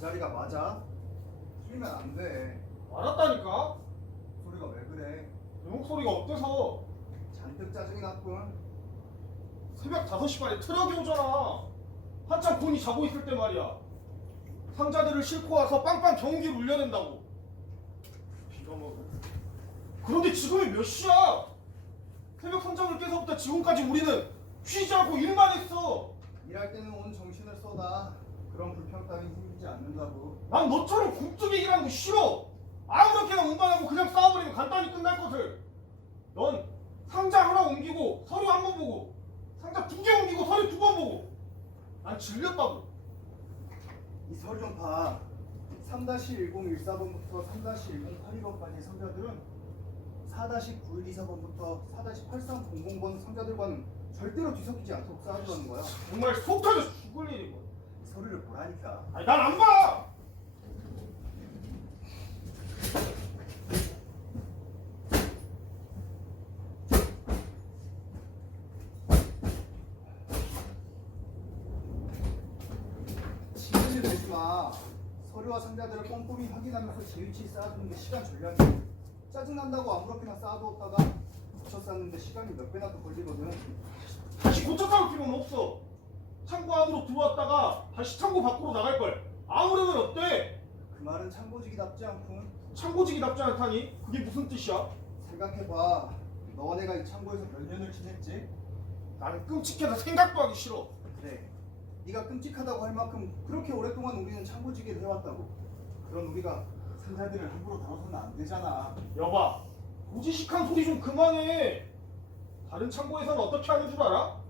자리가 맞아? 틀리면 안 돼. 알았다니까? 소리가 왜 그래? 내 목소리가 어때서? 잔뜩 짜증이 났군. 새벽 5시 반에 트럭이 오잖아. 한참 본이 자고 있을 때 말이야. 상자들을 싣고 와서 빵빵 경운기를 울려낸다고. 빌어먹어. 그런데 지금이 몇 시야? 새벽 선장을 깨서부터 지금까지 우리는 쉬지 않고 일만 했어. 일할 때는 온 정신을 쏟아. 그런 불평 따윈 힘들지 않는다고. 난 너처럼 굶주게 일하는 거 싫어. 아무렇게나 운반하고 그냥 싸워버리면 간단히 끝날 것을. 넌 상자 하나 옮기고 서류 한 번 보고, 상자 2개 옮기고 서류 2번 보고. 난 질렸다고. 이 서류 좀 봐. 3-1014번부터 3-1082번까지 상자들은 4-9124번부터 4-8300번 상자들과는 절대로 뒤섞이지 않도록 쌓아주라는 거야. 정말 속 터져 죽을 일이고. 서류를 보라니까. 아니 난 안 봐. 지금이 되지 마. 서류와 상자들을 꼼꼼히 확인하면서 지위치 쌓아두는 게 시간 절약이야. 짜증난다고 아무렇게나 쌓아두었다가 고쳐 쌓는데 시간이 몇 배나 더 걸리거든. 다시 고쳐 싸울 필요는 없어. 창고 안으로 들어왔다가 다시 창고 밖으로 나갈 걸. 아무래도 어때? 그 말은 참고직이답지 않군. 창고직이답지 않다니? 그게 무슨 뜻이야? 생각해봐. 너와 내가 이 창고에서 몇 년을 지냈지? 나는 끔찍해서 생각도 하기 싫어. 그래. 네가 끔찍하다고 할 만큼 그렇게 오랫동안 우리는 창고직을 해왔다고. 그런 우리가 상자들을 함부로 다뤄서는 안 되잖아. 여봐, 고지식한 소리 좀 그만해. 다른 창고에서는 어떻게 하는 줄 알아?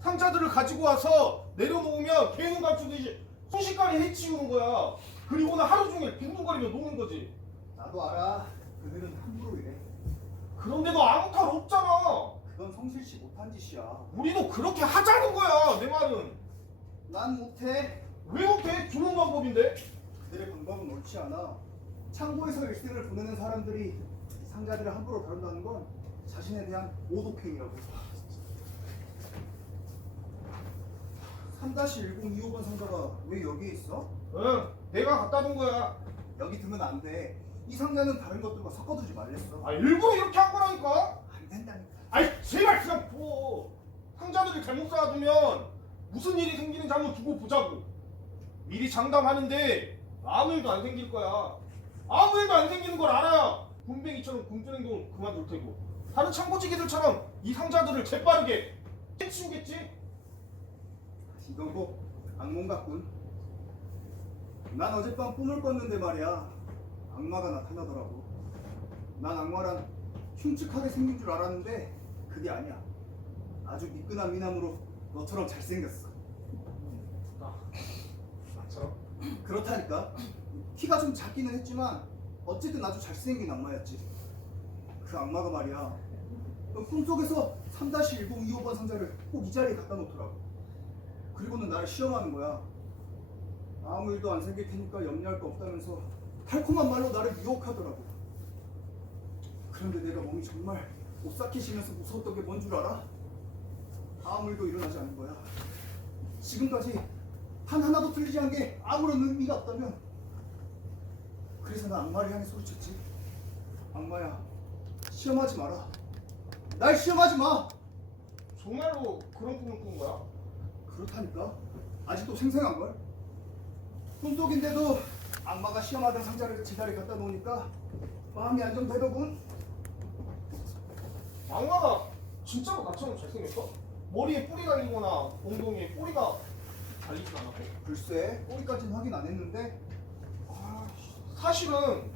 상자들을 가지고 와서 내려놓으면 개는 감추듯이 순식간에 해치우는 거야. 그리고는 하루 종일 빈둥거리며 노는 거지. 나도 알아. 그들은 함부로 이래. 그런데도 아무 탈 없잖아. 그건 성실치 못한 짓이야. 우리도 그렇게 하자는 거야. 내 말은. 난 못해. 왜 못해? 좋은 방법인데. 그들의 방법은 옳지 않아. 창고에서 일생을 보내는 사람들이 상자들을 함부로 다룬다는 건 자신에 대한 모독행위라고. 3-1025번 상자가 왜 여기에 있어? 응, 내가 갖다 둔 거야. 여기 두면 안 돼. 이 상자는 다른 것들과 섞어두지 말랬어. 아, 일부러 이렇게 한 거라니까. 안 된다니까. 아이, 제발 그냥 둬. 상자들을 잘못 쌓아두면 무슨 일이 생기는지 한번 두고 보자고. 미리 장담하는데 아무 일도 안 생길 거야. 아무 일도 안 생기는 걸 알아야 군뱅이처럼 굶주는 행동을 그만둘 테고, 다른 창고지기들처럼 이 상자들을 재빠르게 해치우겠지? 이건 꼭 악몽 같군. 난 어젯밤 꿈을 꿨는데 말이야. 악마가 나타나더라고. 난 악마란 흉측하게 생긴 줄 알았는데 그게 아니야. 아주 미끈한 미남으로 너처럼 잘생겼어. 나처럼? 그렇다니까. 키가 좀 작기는 했지만 어쨌든 아주 잘생긴 악마였지. 그 악마가 말이야, 꿈속에서 3-1025번 상자를 꼭 이 자리에 갖다 놓더라고. 그리고는 나를 시험하는 거야. 아무 일도 안 생길 테니까 염려할 거 없다면서 달콤한 말로 나를 유혹하더라고. 그런데 내가 몸이 정말 오싹해지면서 무서웠던 게 뭔 줄 알아? 아무 일도 일어나지 않은 거야. 지금까지 단 하나도 틀리지 않은 게 아무런 의미가 없다면. 그래서 난 악마를 향해 소리쳤지. 악마야, 시험하지 마라. 날 시험하지 마. 정말로 그런 꿈을 꾼 거야? 그렇다니까. 아직도 생생한걸? 꿈속인데도 악마가 시험하던 상자를 제자리에 갖다 놓으니까 마음이 안정되더군. 악마가 진짜로 나처럼 잘생겼어? 머리에 뿌리 달리거나 엉덩이에 뿌리가 달리진 않았고? 글쎄, 꼬리까지는 확인 안 했는데. 아, 사실은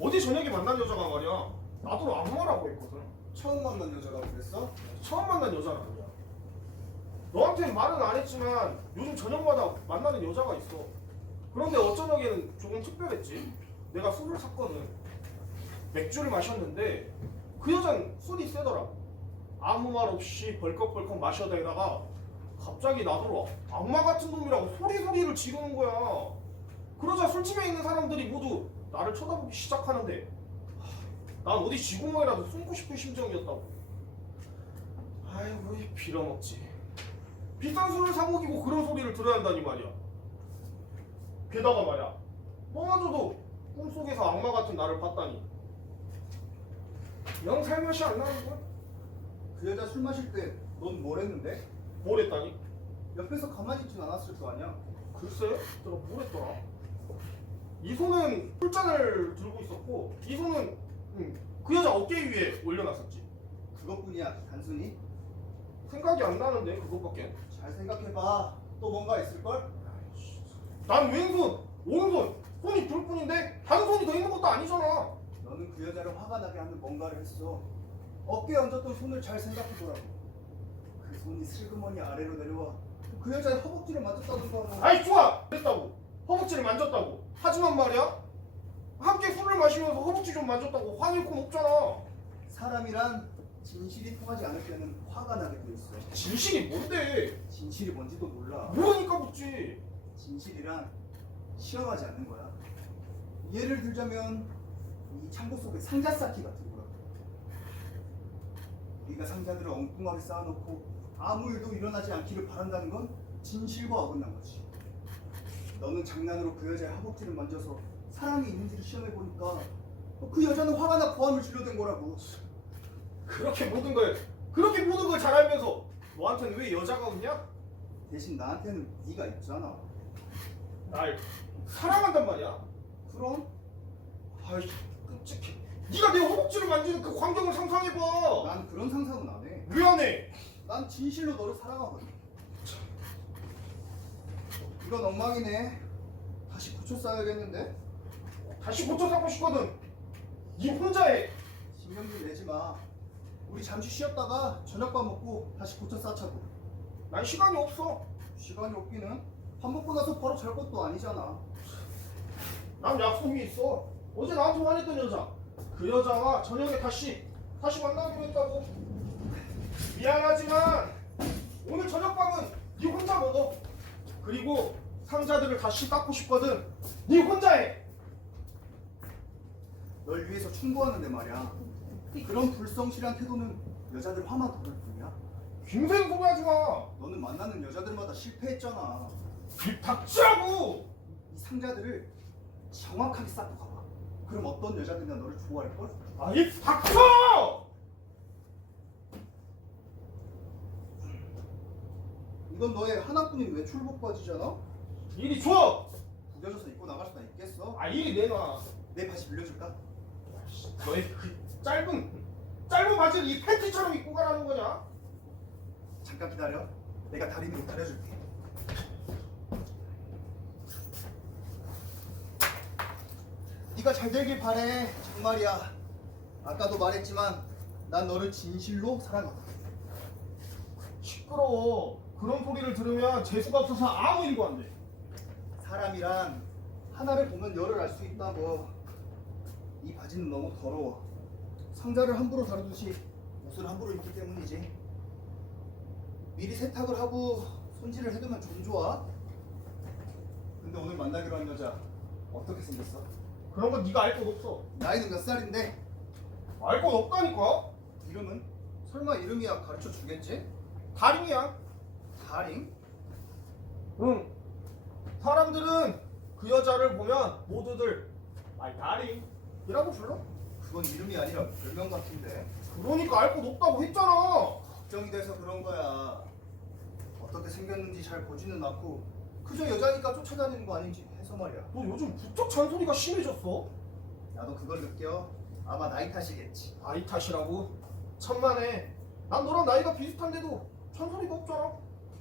어제 저녁에 만난 여자가 말이야, 나도 악마라고 했거든. 처음 만난 여자가 그랬어? 처음 만난 여자는 아니야. 너한테 말은 안 했지만 요즘 저녁마다 만나는 여자가 있어. 그런데 어쩌녁에는 조금 특별했지. 내가 술을 샀거든. 맥주를 마셨는데 그 여잔 술이 세더라. 아무 말 없이 벌컥벌컥 마셔대다가 갑자기 나더러 악마 같은 놈이라고 소리를 지르는 거야. 그러자 술집에 있는 사람들이 모두 나를 쳐다보기 시작하는데 난 어디 쥐구멍이라도 숨고 싶은 심정이었다고. 아이고, 빌어먹지. 비싼 술을 사 먹이고 그런 소리를 들어야 한다니 말이야. 게다가 말이야, 너마저도 꿈속에서 악마 같은 나를 봤다니 영 살맛이 안 나는걸? 그 여자 술 마실 때 넌 뭘 했는데? 뭘 했다니? 옆에서 가만히 있진 않았을 거 아니야? 글쎄, 내가 뭘 했더라? 이 손은 술잔을 들고 있었고 이 손은 그 여자 어깨 위에 올려놨었지. 그것뿐이야, 단순히? 생각이 안 나는데 그것밖에. 잘 생각해봐. 또 뭔가 있을걸? 난 왼손, 오른손, 손이 둘 뿐인데 다른 손이 더 있는 것도 아니잖아. 너는 그 여자를 화가 나게 하는 뭔가를 했어. 어깨에 얹었던 손을 잘 생각해보라고. 그 손이 슬그머니 아래로 내려와 그 여자의 허벅지를 만졌다던가. 아이 좋아! 그랬다고. 허벅지를 만졌다고. 하지만 말이야, 함께 술을 마시면서 허벅지 좀 만졌다고 화낼 건 없잖아. 사람이란 진실이 통하지 않을 때는 화가 나게 돼 있어. 진실이 뭔데? 진실이 뭔지도 몰라. 모르니까 묻지. 진실이란 시험하지 않는 거야. 예를 들자면 이 창고 속에 상자 쌓기 같은 거야. 우리가 상자들을 엉뚱하게 쌓아놓고 아무 일도 일어나지 않기를 바란다는 건 진실과 어긋난 거지. 너는 장난으로 그 여자의 허벅지를 만져서 사랑이 있는지를 시험해보니까 그 여자는 화가 나 고함을 질러댄 거라고. 그렇게 모든 걸 잘 알면서 너한테는 왜 여자가 없냐? 대신 나한테는 네가 있잖아. 날 사랑한단 말이야. 그럼 아이 끔찍해. 네가 내 허벅지를 만지는 그 광경을 상상해봐. 난 그런 상상은 안 해. 왜 안 해? 난 진실로 너를 사랑하거든. 이건 엉망이네. 다시 고쳐 써야겠는데? 다시 고쳐 사고 싶거든. 네 혼자 해. 신경 좀 내지 마. 우리 잠시 쉬었다가 저녁밥 먹고 다시 고쳐 쌓자고. 난 시간이 없어. 시간이 없기는 밥 먹고 나서 바로 잘 것도 아니잖아. 난 약속이 있어. 어제 나한테 화냈던 여자. 그 여자와 저녁에 다시 만나기로 했다고. 미안하지만 오늘 저녁밥은 네 혼자 먹어. 그리고 상자들을 다시 닦고 싶거든. 네 혼자 해. 널 위해서 충고하는데 말이야. 그런 불성실한 태도는 여자들 화만 더 낼 뿐이야. 김생 소리하지 마. 너는 만나는 여자들마다 실패했잖아. 입 닥치라고. 이 상자들을 정확하게 쌓고 가봐. 그럼 어떤 여자들이나 너를 좋아할걸? 아, 입 닥쳐. 이건 너의 하나뿐인 외출복 바지잖아? 이리 줘. 구겨져서 입고 나갈 수나 있겠어? 아, 이리 내놔. 내 바지 빌려줄까? 너의 그 짧은 바지를 이 팬티처럼 입고 가라는 거냐? 잠깐 기다려. 내가 다리 위로 다려줄게. 네가 잘 되길 바래. 정말이야. 아까도 말했지만 난 너를 진실로 사랑한다. 시끄러워. 그런 소리를 들으면 재수가 없어서 아무 일도 안 돼. 사람이란 하나를 보면 열을 알 수 있다고. 이 바지는 너무 더러워. 상자를 함부로 다루듯이 옷을 함부로 입기 때문이지. 미리 세탁을 하고 손질을 해두면 좀 좋아. 근데 오늘 만나기로 한 여자 어떻게 생겼어? 그런 건 네가 알 것 없어. 나이는 몇 살인데? 알 것 없다니까. 이름은? 설마 이름이야 가르쳐 주겠지? 다링이야. 다링? 응. 사람들은 그 여자를 보면 모두들 아이 다링이라고 불러. 그건 이름이 아니라 별명 같은데. 그러니까 알 것 없다고 했잖아. 걱정이 돼서 그런 거야. 어떻게 생겼는지 잘 보지는 않고 그저 여자니까 쫓아다니는 거 아닌지 해서 말이야. 너 요즘 부쩍 잔소리가 심해졌어. 나도 그걸 느껴. 아마 나이 탓이겠지. 아이 탓이라고? 천만에. 난 너랑 나이가 비슷한데도 잔소리가 없잖아.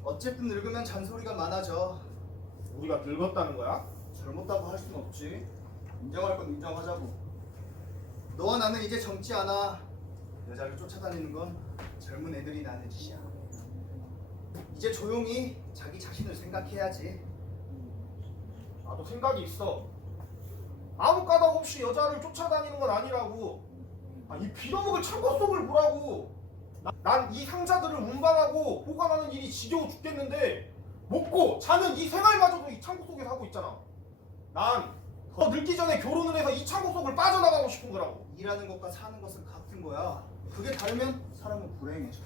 어쨌든 늙으면 잔소리가 많아져. 우리가 늙었다는 거야? 젊었다고 할 순 없지. 인정할 건 인정하자고. 너와 나는 이제 젊지 않아. 여자를 쫓아다니는 건 젊은 애들이 하는 짓이야. 이제 조용히 자기 자신을 생각해야지. 나도 생각이 있어. 아무 까닭 없이 여자를 쫓아다니는 건 아니라고. 이 빌어먹을 창고 속을 보라고. 난 이 상자들을 운반하고 보관하는 일이 지겨워 죽겠는데 먹고 자는 이 생활마저도 이 창고 속에서 하고 있잖아. 난 더 늙기 전에 결혼을 해서 이 창고 속을 빠져나가고 싶은 거라고. 일하는 것과 사는 것은 같은 거야. 그게 다르면 사람은 불행해져.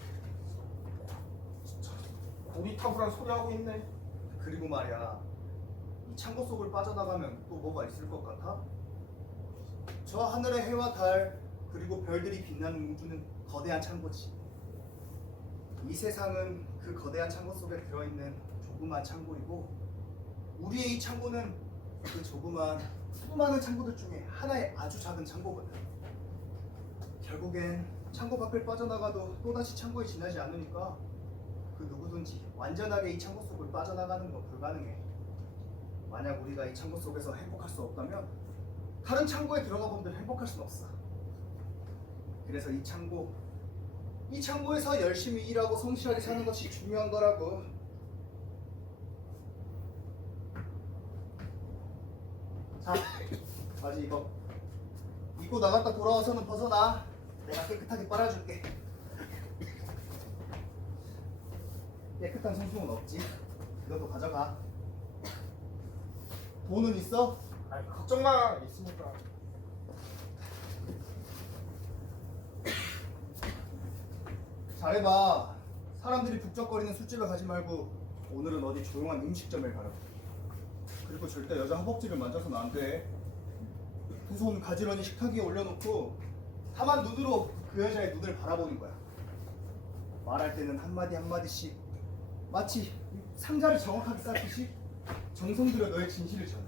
고리타불한 소리 하고 있네. 그리고 말이야, 이 창고 속을 빠져나가면 또 뭐가 있을 것 같아? 저 하늘의 해와 달 그리고 별들이 빛나는 우주는 거대한 창고지. 이 세상은 그 거대한 창고 속에 들어있는 조그만 창고이고 우리의 이 창고는 그 조그만 수많은 창고들 중에 하나의 아주 작은 창고거든. 결국엔 창고 밖을 빠져나가도 또다시 창고에 지나지 않으니까 그 누구든지 완전하게 이 창고 속을 빠져나가는 건 불가능해. 만약 우리가 이 창고 속에서 행복할 수 없다면 다른 창고에 들어가 본들 행복할 수는 없어. 그래서 이 창고에서 열심히 일하고 성실하게 사는 것이 중요한 거라고. 자, 바지 입고 나갔다 돌아와서는 벗어나. 내가 깨끗하게 빨아줄게. 깨끗한 손수건 없지? 그것도 가져가. 돈은 있어? 아이, 걱정 마. 있으니까. 잘해봐. 사람들이 북적거리는 술집에 가지 말고 오늘은 어디 조용한 음식점에 가라. 그리고 절대 여자 허벅지를 만져서는 안 돼. 두 손 가지런히 식탁 위에 올려놓고 다만 눈으로 그 여자의 눈을 바라보는 거야. 말할 때는 한마디 한마디씩 마치 상자를 정확하게 쌓듯이 정성 들여 너의 진실을 전해.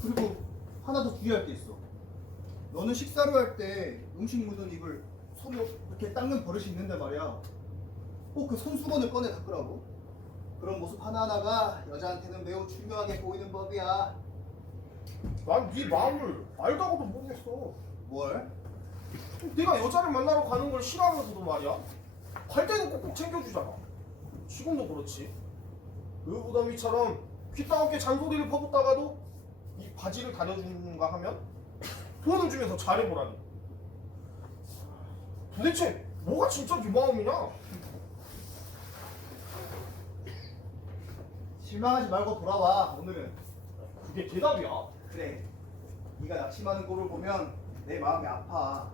그리고 하나 더 주의할 게 있어. 너는 식사를 할 때 음식 묻은 입을 손으로 이렇게 닦는 버릇이 있는데 말이야. 꼭 그 손수건을 꺼내 닦으라고. 그런 모습 하나하나가 여자한테는 매우 중요하게 보이는 법이야. 난 네 마음을 알다고도 모르겠어. 뭘? 네가 여자를 만나러 가는 걸 싫어하면서도 말이야. 갈 때는 꼭꼭 챙겨주잖아. 지금도 그렇지. 그 무덤이처럼 귓따갑게 잔소리를 퍼붓다가도 이 바지를 다려주는가 하면 돈을 주면서 잘해보라니. 도대체 뭐가 진짜 네 마음이냐? 실망하지 말고 돌아와. 오늘은 그게 대답이야. 그래. 네가 낙심하는 꼴을 보면 내 마음이 아파.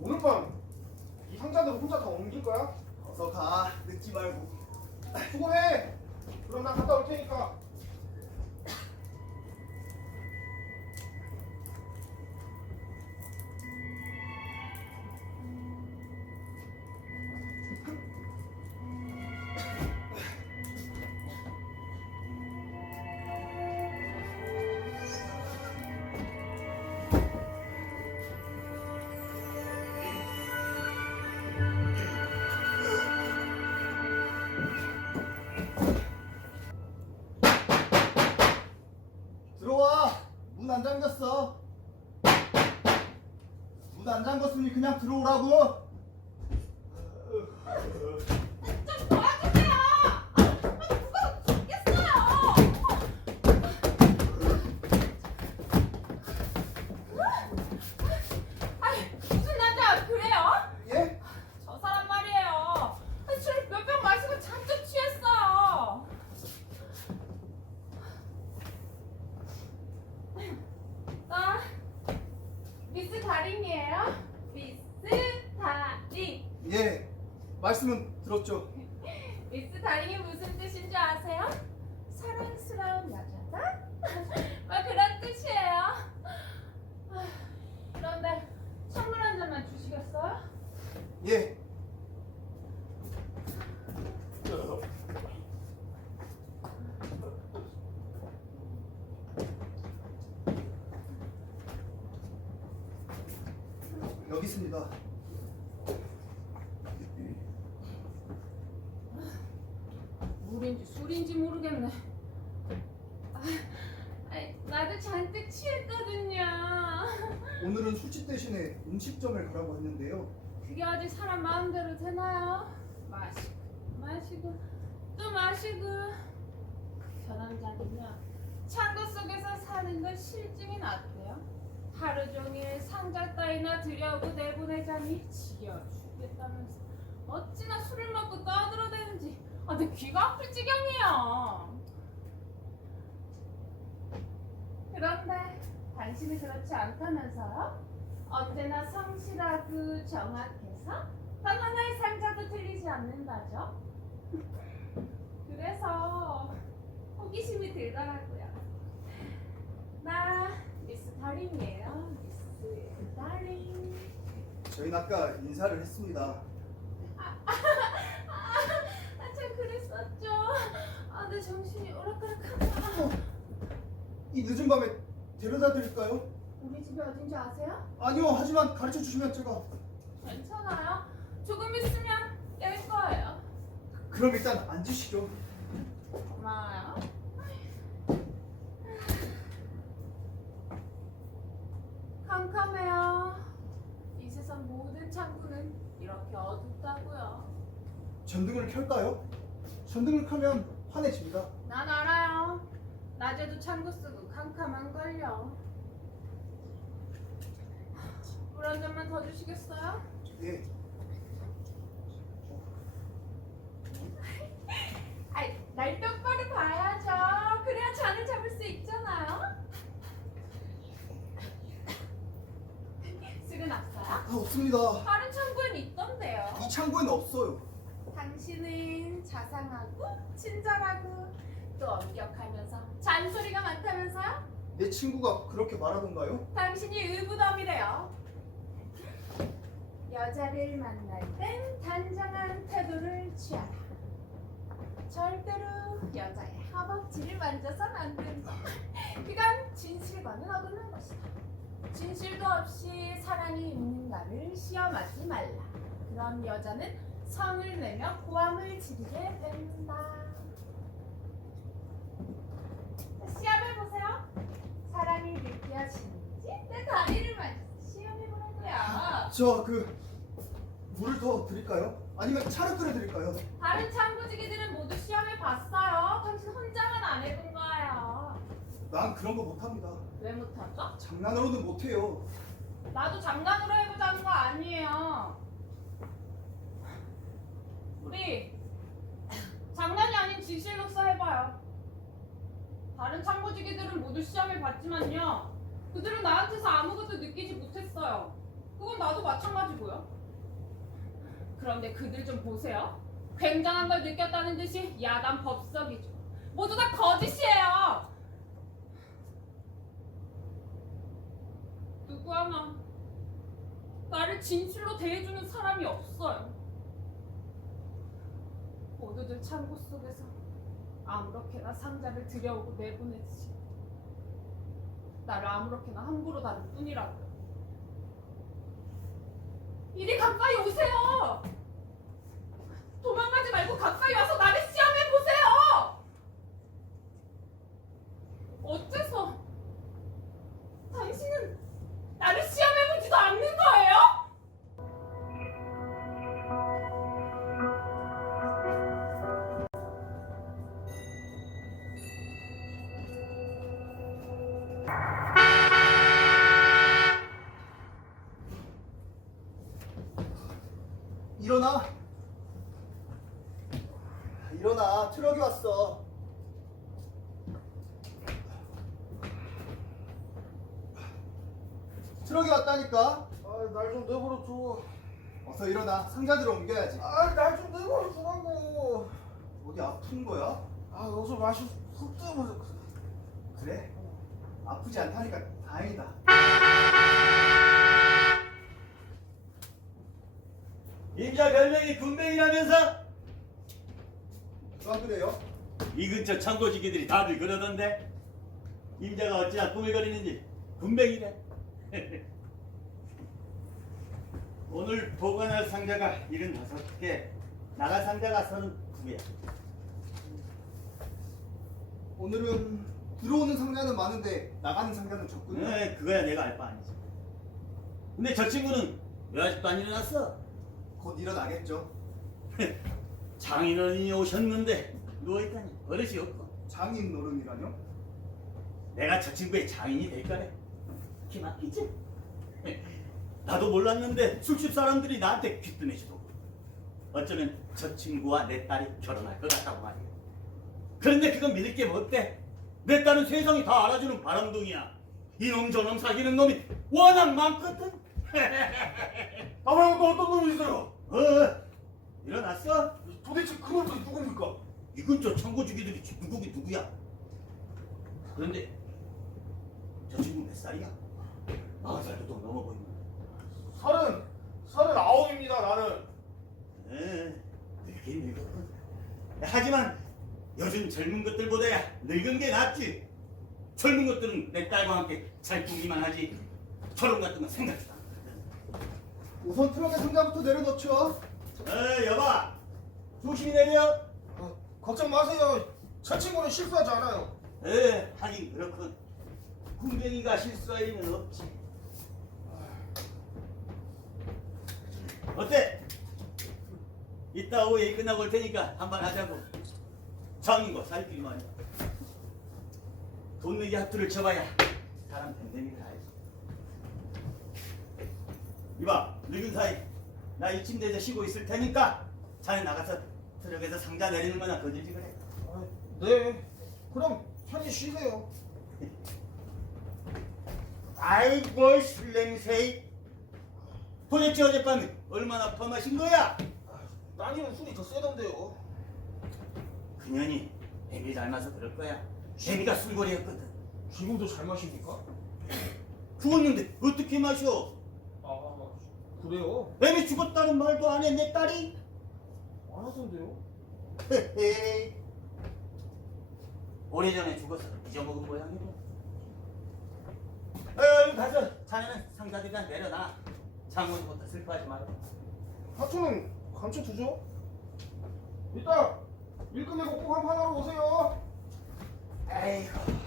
오늘 밤 이 상자들을 혼자 다 옮길 거야? 어서 가. 늦지 말고. 수고해. 그럼 난 갔다 올 테니까. 들어와. 문 안 잠겼어. 문 안 잠궜으니 그냥 들어오라고. 좀 도와주세요! 무거워 죽겠어요! 아니, 무슨 남자 그래요? 예? 저 사람 말이에요. 술 몇 병 마시고 잔뜩 취했어요. 아, 미스 다림이에요? 미스 다림. 예. 말씀은 들었죠. 미스 다림이 무슨 뜻인 줄 아세요? 사랑스러운 여자다? 뭐 그런 뜻이에요. 아, 그런데 선물 한 잔만 주시겠어요? 예. 여기 있습니다. 물인지 술인지 모르겠네. 아, 아이, 나도 잔뜩 취했거든요. 오늘은 술집 대신에 음식점을 가라고 했는데요. 그게 어디 사람 마음대로 되나요? 마시고 또 마시고. 저 남자는요, 창고 속에서 사는 건 실증이 났대요. 하루 종일 상자 따위나 들여오고 내보내자니 지겨워 죽겠다면서 어찌나 술을 먹고 떠들어대는지 내 귀가 아플 지경이에요. 그런데 당신이 그렇지 않다면서요? 언제나 성실하고 정확해서 단 하나의 상자도 틀리지 않는다죠. 그래서 호기심이 들더라고요. 나 미스 다림이에요. 미스 다림. 저희는 아까 인사를 했습니다. 참 그랬었죠. 내 정신이 오락가락하다. 이 늦은 밤에 데려다 드릴까요? 우리 집이 어딘지 아세요? 아니요. 하지만 가르쳐 주시면 제가. 괜찮아요. 조금 있으면 깰 거예요. 그럼 일단 앉으시죠. 고마워요. 캄캄해요. 이 세상 모든 창구는 이렇게 어둡다고요. 전등을 켤까요? 전등을 켜면 환해집니다. 난 알아요. 낮에도 창구 쓰고 캄캄한걸요. 물 한 잔만 더 주시겠어요? 예. 아이, 날 똑바로 봐야죠. 그래야 잔을 잡을 수 있잖아요. 술은 없어요? 없습니다. 다른 창구엔 있던데요. 이 창고에는 없어요. 당신은 자상하고 친절하고 또 엄격하면서 잔소리가 많다면서요? 내 친구가 그렇게 말하던가요? 당신이 의부담이래요. 여자를 만날 땐 단정한 태도를 취하라. 절대로 여자의 허벅지를 만져선 안 된다. 그건 진실과는 어긋난 것이다. 진실도 없이 사랑이 있는가를 시험하지 말라. 그럼 여자는 성을 내며 고함을 지르게 된다. 시험해보세요. 사랑이 느껴지는지 내 다리를 만져서 시험해보라고요. 저 물을 더 드릴까요? 아니면 차를 끓여 드릴까요? 다른 창구지기들은 모두 시험해봤어요. 당신 혼자만 안 해본 거예요. 난 그런 거 못합니다. 왜 못하죠? 장난으로는 못해요. 나도 장난으로 해보자는 거 아니에요. 우리 장난이 아닌 진실로서 해봐요. 다른 참고지기들은 모두 시험을 봤지만요, 그들은 나한테서 아무것도 느끼지 못했어요. 그건 나도 마찬가지고요. 그런데 그들 좀 보세요. 굉장한 걸 느꼈다는 듯이 야단 법석이죠. 모두 다 거짓이에요. 누구 하나 나를 진실로 대해주는 사람이 없어요. 모두들 창고 속에서 아무렇게나 상자를 들여오고 내보내듯이 나를 아무렇게나 함부로 다룰 뿐이라고요. 이리 가까이 오세요. 도망가지 말고 가까이 와서 나를 시험해 보세요. 어째서 당신은 나를 시험해보지도 않는 거예요? 일어나. 일어나. 트럭이 왔어. 트럭이 왔다니까. 날 좀 내버려 줘. 어서 일어나. 상자들을 옮겨야지. 날 좀 내버려 주라고. 어디 아픈 거야? 여기서 맛이 훅 뜨면 그래? 아프지 않다니까 다행이다. 임자 별명이 군뱅이라면서? 누가 그래요? 이 근처 창고지기들이 다들 그러던데 임자가 어찌나 꾸물거리는지 군뱅이래. 오늘 보관할 상자가 75개, 나갈 상자가 32개야. 오늘은 들어오는 상자는 많은데 나가는 상자는 적군요. 그거야 내가 알 바 아니지. 근데 저 친구는 왜 아직도 안 일어났어? 곧 일어나겠죠. 장인어른이 오셨는데 누워있다니 버릇이 없고. 장인 노름이라뇨? 내가 저 친구의 장인이 될 거래. 기막히지? 나도 몰랐는데 술집 사람들이 나한테 귀뜨내시더고 어쩌면 저 친구와 내 딸이 결혼할 것 같다고 말이야. 그런데 그건 믿을 게 못돼. 내 딸은 세상이 다 알아주는 바람둥이야. 이놈 저놈 사귀는 놈이 워낙 많거든. 나 말고 또 어떤 놈이 있어요? 일어났어? 도대체 그 놈들이 누굽니까? 이 근처 청고주기들이 누구긴 누구야? 그런데 저 친구 몇 살이야? 40살도 더 넘어 보이네. 39입니다 나는. 늙긴 늙었군. 하지만 요즘 젊은 것들보다야 늙은 게 낫지. 젊은 것들은 내 딸과 함께 잘 꾸기만 하지 결혼 같은 건 생각지도 않거든. 우선 트럭의 상자부터 내려놓죠. 여봐, 조심히 내려. 걱정 마세요. 제 친구는 실수하지 않아요. 하긴 그렇군. 군뱅이가 실수할 리는 없지. 어때? 이따 오후에 일 끝나고 올 테니까 한번 하자고. 정이고 살길 말이야. 돈 내기 합투를 쳐봐야 사람 뱀뱀이를 알지. 이봐, 늙은 사이 나 이 침대에서 쉬고 있을 테니까 자네 나가서 트럭에서 상자 내리는 거나 거들지 그래. 네. 그럼 편히 쉬세요. 아이고 술 냄새. 도대체 어젯밤에 얼마나 퍼마신 거야? 따님은 술이 더 세던데요. 그년이 애미 닮아서 그럴 거야. 애미가 술거리였거든. 지금도 잘 마십니까? 죽었는데 어떻게 마셔? 아 그래요? 애미 죽었다는 말도 안 해 내 딸이? 안 하던데요? 헤헤. 오래전에 죽어서 잊어먹은 모양이고. 가서 자네는 상자들이나 내려놔. 장모님부터 슬퍼하지 말고. 하투는 감춰두죠? 이따 일 끝내고 꼭 한판 하러 오세요. 아이고.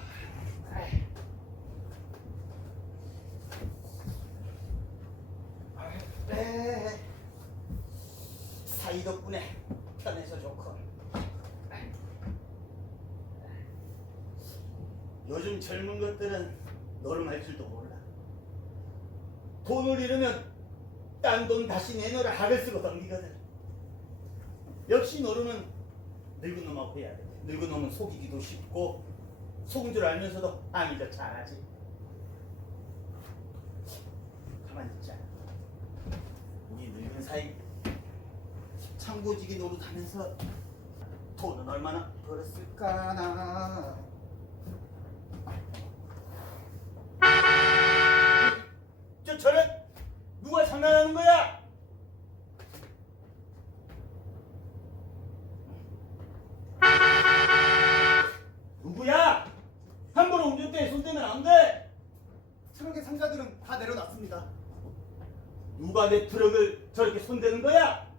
사이 덕분에 편해서 좋고. 요즘 젊은 것들은 노름할 줄도 몰라. 돈을 잃으면 딴 돈 다시 내놓으라 학을 쓰고 덤비거든. 역시 노름은 늙은 놈하고 해야 돼. 늙은 놈은 속이기도 쉽고 속은 줄 알면서도 암이 더 잘하지. 가만히 있자. 우리 늙은 사이 창고지기 노릇하면서 돈은 얼마나 벌었을까나. 저는 누가 장난하는 거야? 누구야? 함부로 운전대에 손대면 안 돼. 트럭의 상자들은 다 내려놨습니다. 누가 내 트럭을 저렇게 손대는 거야?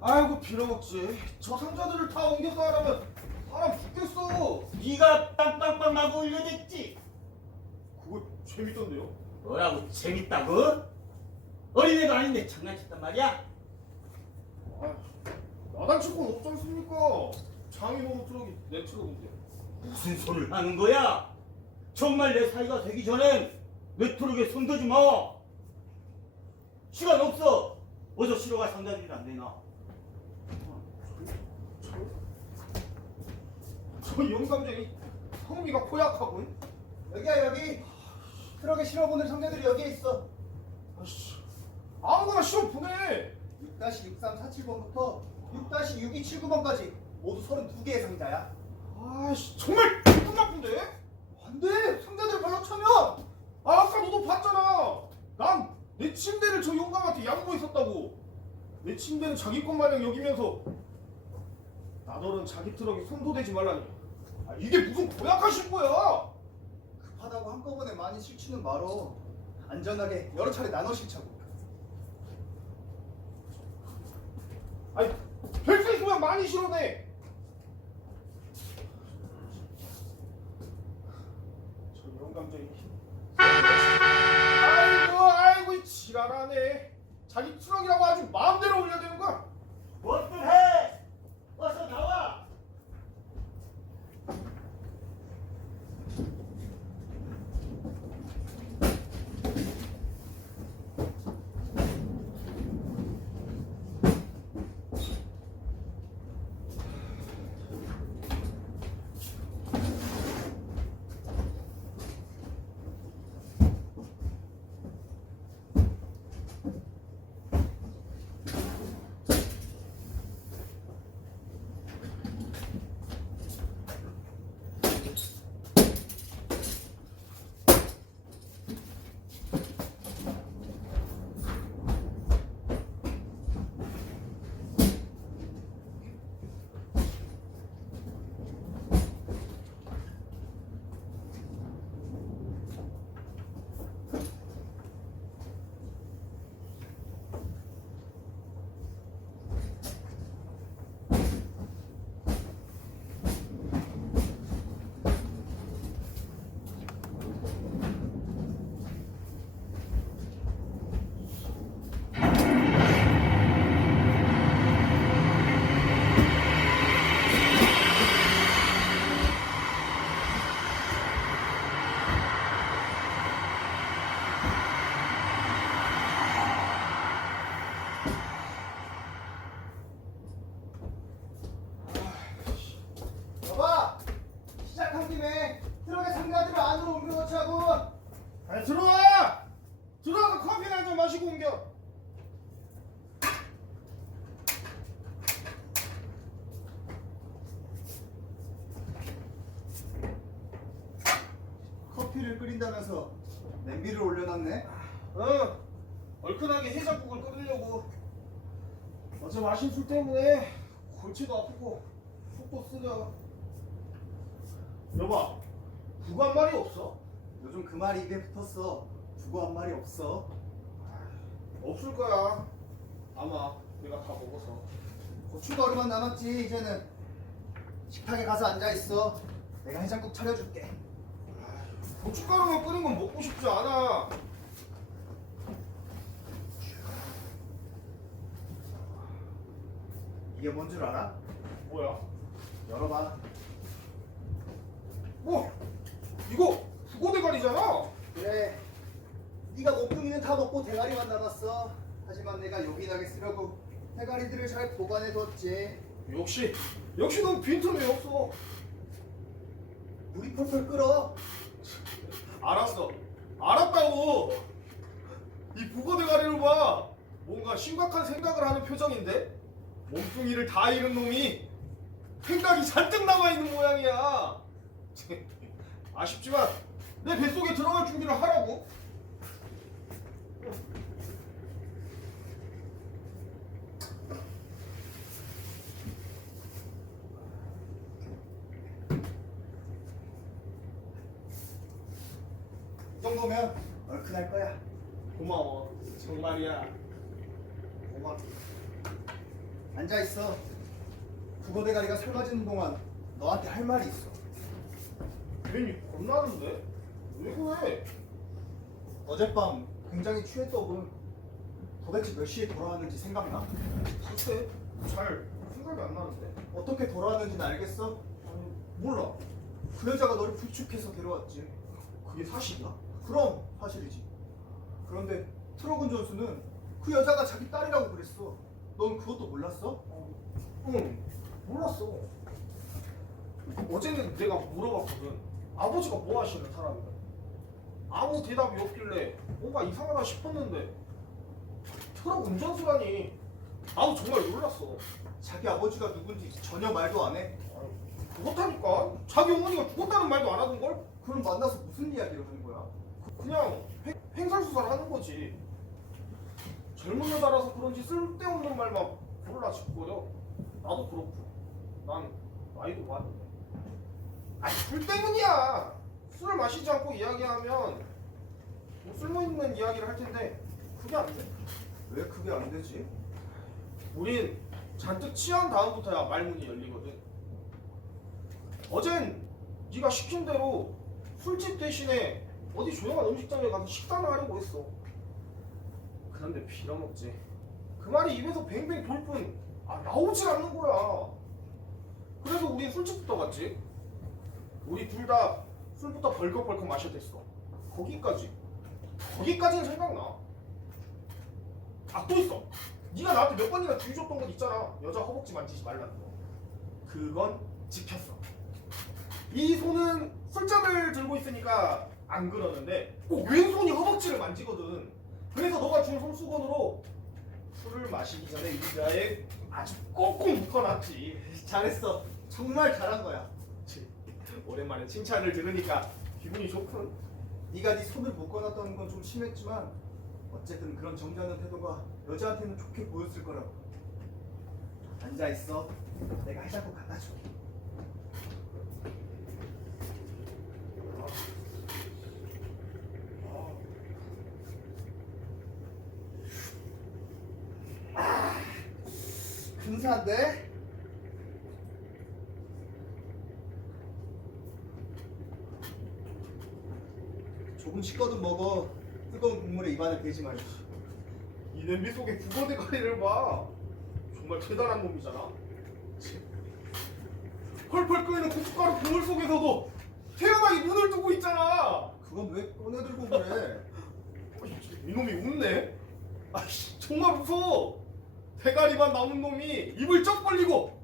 아이고 빌어먹지. 저 상자들을 다 옮겨서 하려면 사람 죽겠어. 네가 빵빵빵 마구 올려댔지. 그거 재밌던데요? 뭐라고 재밌다고? 어린애도 아닌데 장난쳤단 말이야? 나단칠 건 없지 않습니까? 장인어른 트럭이 내 트럭인데. 무슨 소리를 하는 거야? 정말 내 사이가 되기 전엔 내 트럭에 손대지 마. 시간 없어. 어서 실어가 상자들이 안 되나? 저 영감쟁이 성미가 포약하군. 여기야 여기. 트럭에 실어보낼 상자들이 여기에 있어. 아씨, 아무거나 실어 보내. 6-6347번부터 6-6279번까지 모두 32개의 상자야. 아씨, 정말 기분 나쁜데? 안 돼! 상자들 발로 차면! 아까 너도 봤잖아. 난 내 침대를 저 영감한테 양보했었다고. 내 침대는 자기 것 마냥 여기면서 나더러는 자기 트럭에 손도 대지 말라니. 이게 무슨 고약하신 거야? 급하다고 한꺼번에 많이 실치는 말어. 안전하게 여러 차례 나눠 실차고. 아니, 별수 있으면 많이 실어내. 저 영감쟁이. 아이고 지랄하네. 자기 트럭이라고 아주 마음대로 올려대는 거야. 뭐든 해. 어서 나와. 끓인다면서 냄비를 올려놨네. 응, 얼큰하게 해장국을 끓이려고. 어제 마신 술 때문에 골치도 아프고 속도 쓰려. 여봐, 국어 한 말이 없어? 요즘 그 말이 입에 붙었어. 국어 한 말이 없어. 없을 거야. 아마 내가 다 먹어서. 고춧가루만 남았지. 이제는 식탁에 가서 앉아 있어. 내가 해장국 차려줄게. 고춧가루만 끓인 건 먹고 싶지 않아. 이게 뭔 줄 알아? 뭐야? 열어봐. 뭐? 이거 국어 대가리잖아. 그래. 네가 목둥이는 다 먹고 대가리만 남았어. 하지만 내가 요긴하게 쓰려고 대가리들을 잘 보관해뒀지. 역시 넌 빈틈이 없어. 물이 펄펄 끓어. 알았어. 알았다고. 이 국어 대가리를 봐. 뭔가 심각한 생각을 하는 표정인데 몸뚱이를 다 잃은 놈이 생각이 잔뜩 남아있는 모양이야. 아쉽지만 내 뱃속에 들어갈 준비를 하라고. 이 정도면 얼큰할 거야. 고마워. 정말이야. 고마워. 앉아 있어. 국어 대가리가 삶아지는 동안 너한테 할 말이 있어. 괜히 겁나는데? 왜 그래? 어젯밤 굉장히 취했더군. 도대체 몇 시에 돌아왔는지 생각나? 글쎄, 잘 생각이 안 나는데. 어떻게 돌아왔는지는 알겠어? 아니, 몰라. 그 여자가 너를 부축해서 데려왔지. 그게 사실이야? 그럼 사실이지. 그런데 트러군 존스는 그 여자가 자기 딸이라고 그랬어. 넌 그것도 몰랐어? 응, 몰랐어. 어제는 내가 물어봤거든. 아버지가 뭐 하시는 사람이야? 아무 대답이 없길래 뭔가 이상하다 싶었는데 트럭 운전수라니. 나도 정말 놀랐어. 자기 아버지가 누군지 전혀 말도 안 해. 아니, 그렇다니까. 자기 어머니가 죽었다는 말도 안 하던걸? 그럼 만나서 무슨 이야기를 하는 거야? 그냥 횡설수설 하는 거지. 젊은 여자라서 그런지 쓸데없는 말만 골라 짓거려. 나도 그렇고. 난 나이도 많은데. 아니, 술 때문이야. 술을 마시지 않고 이야기하면 뭐 쓸모있는 이야기를 할 텐데 그게 안 돼. 왜 그게 안 되지? 우린 잔뜩 취한 다음부터야 말문이 열리거든. 어젠 네가 시킨 대로 술집 대신에 어디 조용한 음식점에 가서 식사를 하려고 했어. 그런데 빌어먹지. 그 말이 입에서 뱅뱅 돌 뿐 나오질 않는 거야. 그래서 우린 술집부터 갔지. 우리 둘 다 술부터 벌컥벌컥 마셔댔어. 거기까지는 생각나. 또 있어. 네가 나한테 몇 번이나 주의 줬던 것 있잖아. 여자 허벅지 만지지 말라는 거. 그건 지켰어. 이 손은 술잔을 들고 있으니까 안 그러는데 꼭 왼손이 허벅지를 만지거든. 그래서 너가 준 손수건으로 술을 마시기 전에 의자에 아주 꽁꽁 묶어놨지. 잘했어. 정말 잘한 거야. 오랜만에 칭찬을 들으니까 기분이 좋군. 네가 네 손을 묶어놨다는 건 좀 심했지만 어쨌든 그런 정지하는 태도가 여자한테는 좋게 보였을 거라고. 앉아 있어. 내가 해장국 갖다 줄게. 근사한데? 조금씩 거든 먹어. 뜨거운 국물에 입안을 대지 말고. 이 냄비 속에 국어 대가리를 봐. 정말 대단한 놈이잖아. 펄펄 끓는 고춧가루 국물 속에서도 태연하게 눈을 뜨고 있잖아. 그건 왜 꺼내들고 그래? 이놈이 웃네. 아이씨, 정말 무서워. 대가리만 남은 놈이 입을 쩍 벌리고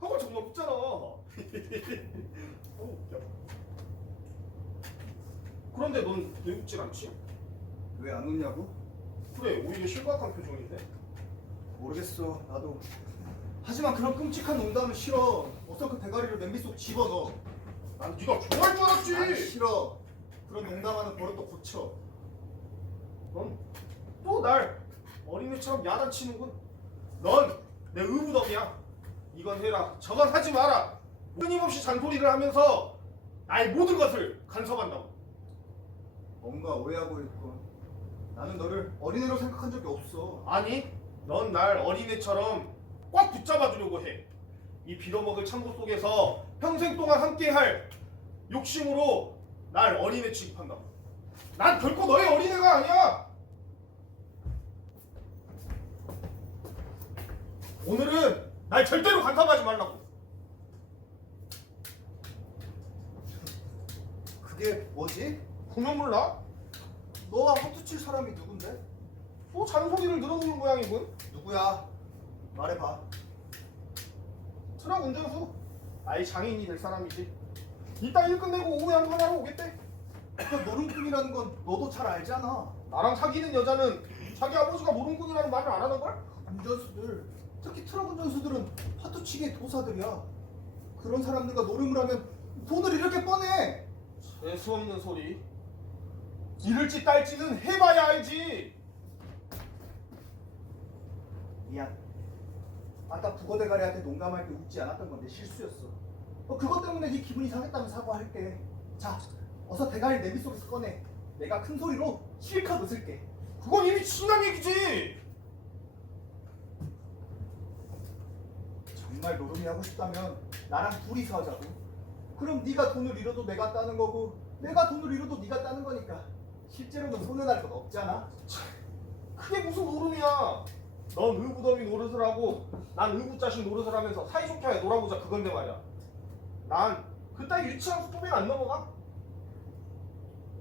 하고 정말 웃잖아. 그런데 넌 왜 웃질 않지? 왜 안 웃냐고? 그래, 오히려 심각한 표정인데. 모르겠어. 나도 하지만 그런 끔찍한 농담은 싫어. 어서 그 대가리를 냄비 속 집어넣어. 난 네가 좋아할 줄 알았지. 난 싫어. 그런 농담하는 버릇도 고쳐. 넌 또 날 어린애처럼 야단치는군. 넌 내 의무덕이야. 이건 해라, 저건 하지 마라. 끊임없이 잔소리를 하면서 나의 모든 것을 간섭한다고. 뭔가 오해하고 있군. 나는 너를 어린애로 생각한 적이 없어. 아니, 넌 날 어린애처럼 꽉 붙잡아 주려고 해. 이 빌어먹을 창고 속에서 평생 동안 함께할 욕심으로 날 어린애 취급한다고. 난 결코 너의 어린애가 아니야. 오늘은 날 절대로 간섭하지 말라고. 그게 뭐지? 보면 몰라? 너와 허투칠 사람이 누군데? 또 잔소리를 늘어놓는 모양이군. 누구야? 말해봐. 트럭 운전수. 나의 장인이 될 사람이지. 이따 일 끝내고 오후에 한번 하러 오겠대. 그 노름꾼이라는 건 너도 잘 알잖아. 나랑 사귀는 여자는 자기 아버지가 노름꾼이라는 말을 안 하는 걸? 운전수들, 특히 트럭 운전수들은 파투치기의 도사들이야. 그런 사람들과 노름을 하면 돈을 이렇게 뻔해. 재수 없는 소리. 이를지 딸지는 해봐야 알지. 미안. 아까 국어 대가리한테 농담할 때 웃지 않았던 건데 실수였어. 그것 때문에 네 기분이 상했다면 사과할게. 자, 어서 대가리 내비 속에서 꺼내. 내가 큰 소리로 실컷 웃을게. 그건 이미 지난 얘기지. 정말 노름이 하고 싶다면 나랑 둘이서 하자고. 그럼 네가 돈을 잃어도 내가 따는 거고, 내가 돈을 잃어도 네가 따는 거니까 실제로는 손해날 건 없잖아. 그게 무슨 노름이야. 넌 의부더미 노릇을 하고 난 의부자식 노릇을 하면서 사이좋게 놀아보자 그건데 말이야. 난 그따위 유치한 수법에는 안 넘어가.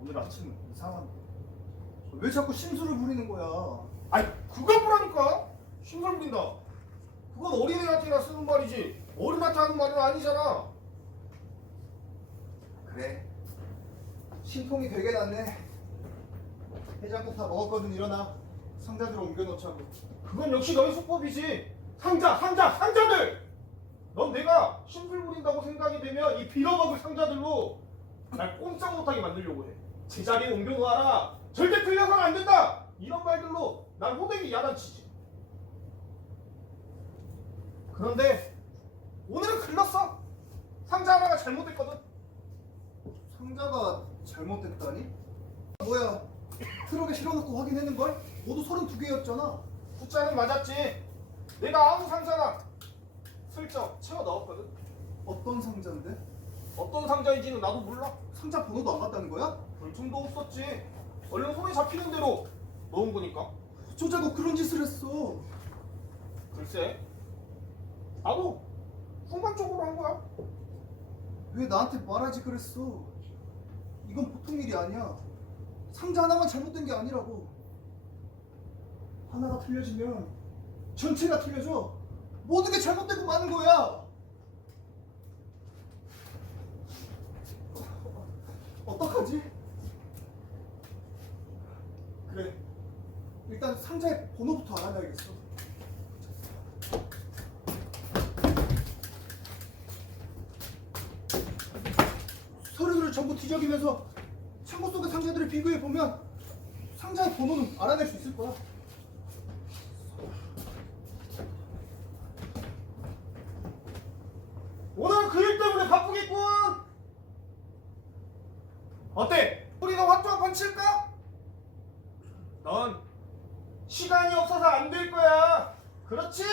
오늘 아침 이상한데 왜 자꾸 심술을 부리는 거야? 아니 그걸 보라니까. 심술 부린다. 그건 어린애한테나 쓰는 말이지 어른한테 하는 말은 아니잖아. 그래, 신통이 되게 났네. 해장국 다 먹었거든. 일어나. 상자들을 옮겨놓자고. 그건 역시 너의 수법이지. 상자들. 넌 내가 심술 부린다고 생각이 되면 이 빌어먹을 상자들로 날 꼼짝 못하게 만들려고 해. 제자리에 옮겨놓아라. 절대 틀려서는 안 된다. 이런 말들로 난 호되게 야단치지. 그런데 오늘은 글렀어. 상자 하나가 잘못됐거든. 상자가 잘못됐다니? 뭐야, 트럭에 실어놓고 확인했는걸? 모두 32개였잖아. 숫자는 맞았지. 내가 아무 상자나 슬쩍 채워 넣었거든. 어떤 상자인데? 어떤 상자인지는 나도 몰라. 상자 번호도 안 맞다는 거야? 불틈도 없었지. 얼른 손에 잡히는 대로 넣은 거니까. 어쩌자고 그런 짓을 했어. 글쎄, 나도 순간적으로 한 거야. 왜 나한테 말하지 그랬어? 이건 보통 일이 아니야. 상자 하나만 잘못된 게 아니라고. 하나가 틀려지면 전체가 틀려져. 모든 게 잘못되고 마는 거야. 어떡하지? 그래, 일단 상자의 번호부터 알아놔야겠어. 서류들을 전부 뒤적이면서 창고 속의 상자들을 비교해 보면 상자의 번호는 알아낼 수 있을 거야. 오늘 그 일 때문에 바쁘겠군. 어때? 우리가 화투 한 판 칠까? 넌 시간이 없어서 안 될 거야. 그렇지?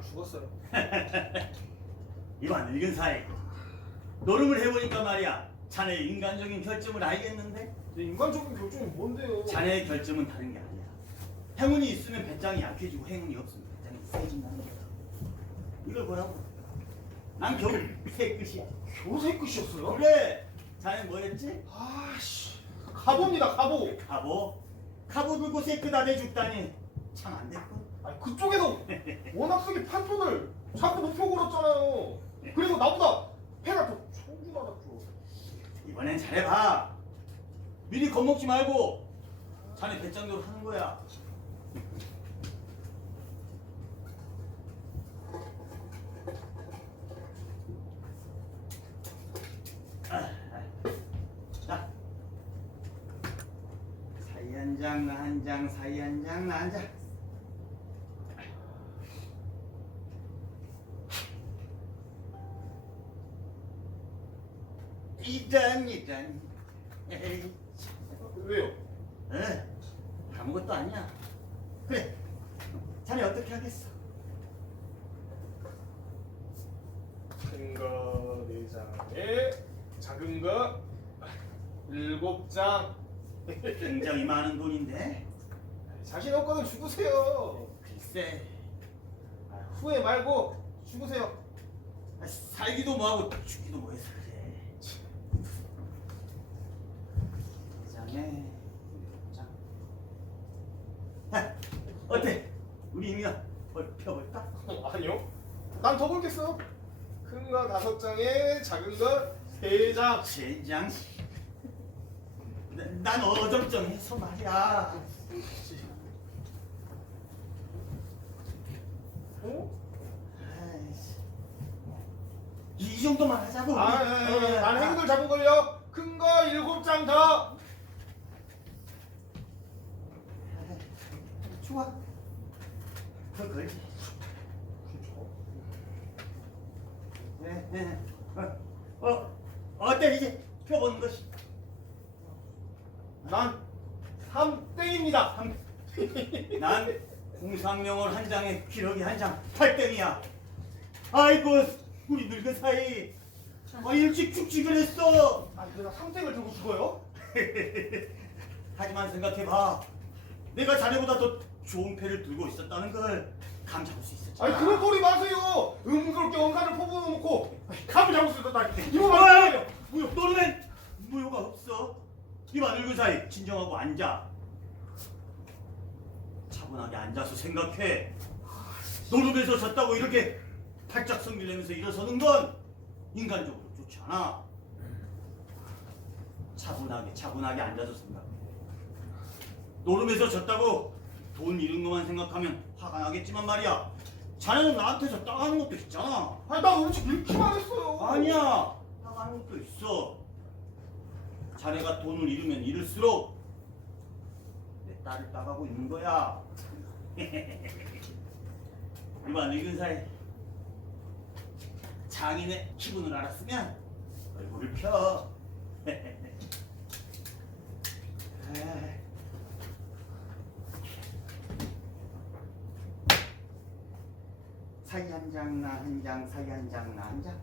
그냥 죽었어요. 이만 늙은 사이 노름을 해보니까 말이야 자네의 인간적인 결점을 알겠는데 내 인간적인 결정이 뭔데요? 자네의 결점은 다른 게 아니야. 행운이 있으면 배짱이 약해지고 행운이 없으면 배짱이 세진다는 거야. 이걸 보라고. 난 겨우 새 끝이야. 교세 끝이었어요? 그래. 자네 뭐였지? 아씨, 가보입니다, 가보. 가보. 가보 들고 새 끝 안에 죽다니 참 안 됐고. 아니 그쪽에서 워낙 쓰기 판돈을 자꾸 높여 걸었잖아요. 그리고 나보다 패가 더 청준하다죠. 이번엔 잘해봐. 미리 겁먹지 말고 자네 배짱대로 하는 거야. 자, 사이 한 장, 나 한 장, 사이 한 장, 나 한 장. 이장. 에이, 왜요? 아무것도 아니야. 그래, 자네 어떻게 하겠어? 큰 거 4장에 작은 거 7장. 굉장히 많은 돈인데. 자신 없거든 죽으세요. 글쎄, 후회 말고 죽으세요. 살기도 뭐하고 죽기도 뭐해서 그래. 장에 장. 어때? 우리 이미야 펴볼까? 아니요. 난 더 벌겠어요. 큰 거 5장에 작은 거 3장. 젠장. 난 어정쩡해서 말이야. 어? 아이씨. 이 정도만 하자고. 난 행들 잡은 걸요. 큰 거 7장 더. 좋아. 그걸. 어때 이제 펴보는 것이. 난 3땡입니다. 난 공상명월 한 장에 기러기 한 장 8땡이야. 아이고 우리 늙은 사이 일찍 죽지 그랬어. 내가 3땡을 들고 죽어요? 하지만 생각해봐. 내가 자네보다 더 좋은 패를 들고 있었다는 걸 감 잡을 수 있었잖아. 그런 소리 마세요. 음스럽게 원간을 퍼부어놓고 감을 잡을 수 있었다. 이거 말이에요. 무효 너는 무효가 없어. 이만 늙은 사이 진정하고 앉아. 차분하게 앉아서 생각해. 노름에서 졌다고 이렇게 발작 성질내면서 일어서는 건 인간적으로 좋지 않아. 차분하게 앉아서 생각해. 노름에서 졌다고 돈 잃은 것만 생각하면 화가 나겠지만 말이야. 자네는 나한테서 따가는 것도 있잖아. 나 오직 이렇게만 했어요. 아니야. 따가는 것도 있어. 자네가 돈을 잃으면 잃을수록 내 딸을 따가고 있는 거야. 이봐 늙은 사이 장인의 기분을 알았으면 얼굴을 펴. 사이 한 장, 나 한 장, 사이 한 장, 나 한 장.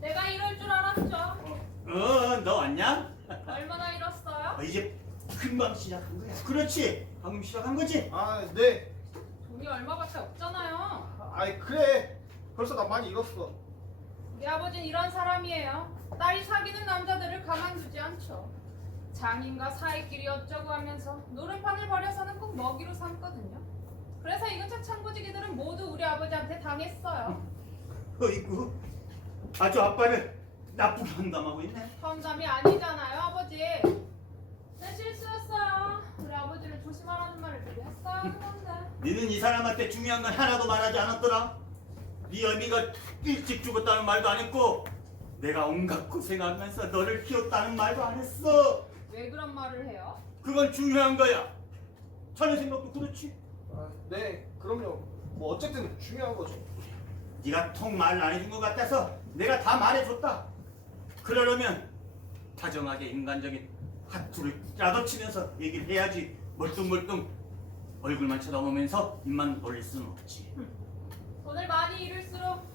내가 이럴 줄 알았죠. 너 왔냐? 얼마나 잃었어요? 이제 금방 시작한 거야. 그렇지. 방금 시작한 거지? 네. 돈이 얼마밖에 없잖아요. 그래. 벌써 나 많이 잃었어. 우리 아버지는 이런 사람이에요. 딸이 사귀는 남자들을 가만두지 않죠. 장인과 사이끼리 어쩌고 하면서 노름판을 벌여서는 꼭 먹이로 삼거든요. 그래서 이 근처 창고지기들은 모두 우리 아버지한테 당했어요. 어이구, 아주 아빠를 나쁘게 한담하고 있네. 험담이 아니잖아요, 아버지. 내 실수였어요. 우리 아버지를 조심하라는 말을 미리 했어야 하는 건데. 너는 이 사람한테 중요한 건 하나도 말하지 않았더라. 네 어미가 일찍 죽었다는 말도 안 했고 내가 온갖 고생하면서 너를 키웠다는 말도 안 했어. 왜 그런 말을 해요? 그건 중요한 거야. 자네 생각도 그렇지? 네. 그럼요. 뭐 어쨌든 중요한 거죠. 네가 통 말을 안 해준 것 같아서 내가 다 말해줬다. 그러려면 다정하게 인간적인 화투를라도 치면서 얘기를 해야지. 멀뚱멀뚱 얼굴만 쳐다보면서 입만 벌릴 수는 없지. 돈을 많이 잃을수록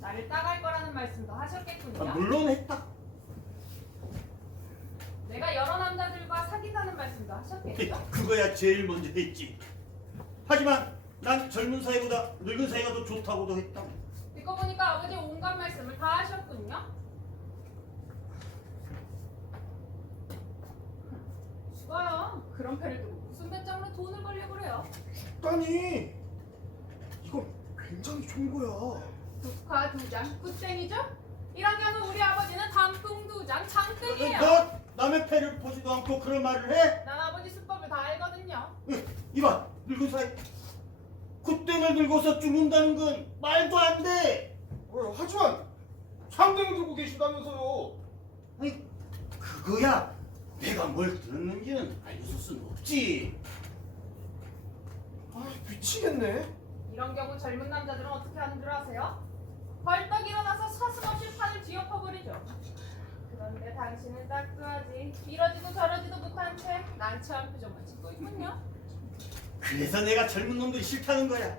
나를 따갈 거라는 말씀도 하셨겠군요. 물론 했다. 내가 여러 남자들과 사귄다는 말씀도 하셨겠죠? 그거야 제일 먼저 했지. 하지만 난 젊은 사이보다 늙은 사이가 더 좋다고도 했다. 듣고 보니까 아버지 온갖 말씀을 다 하셨군요. 죽어요. 그런 패를 두고 무슨 배짱으로 돈을 벌려고 그래요? 아니, 이건 굉장히 좋은 거야. 국화 2장, 굿땡이죠? 이런 경우 우리 아버지는 단풍 2장, 장땡이에요. 너 남의 패를 보지도 않고 그런 말을 해? 난 아버지 수법을 다 알거든요. 이봐, 늙은 사이. 굿땡을 들고서 죽는다는 건 말도 안 돼. 하지만 장땡을 들고 계시다면서요. 아니, 그거야 내가 뭘 들었는지는 알려줄 수는 없지. 아, 미치겠네. 이런 경우 젊은 남자들은 어떻게 하는 줄 아세요? 벌떡 일어나서 서슴없이 판을 뒤엎어버리죠. 그런데 당신은 따끔하지. 이러지도 저러지도 못한 채 난처한 표정을 짓고 있군요. 그래서 내가 젊은 놈들이 싫다는 거야.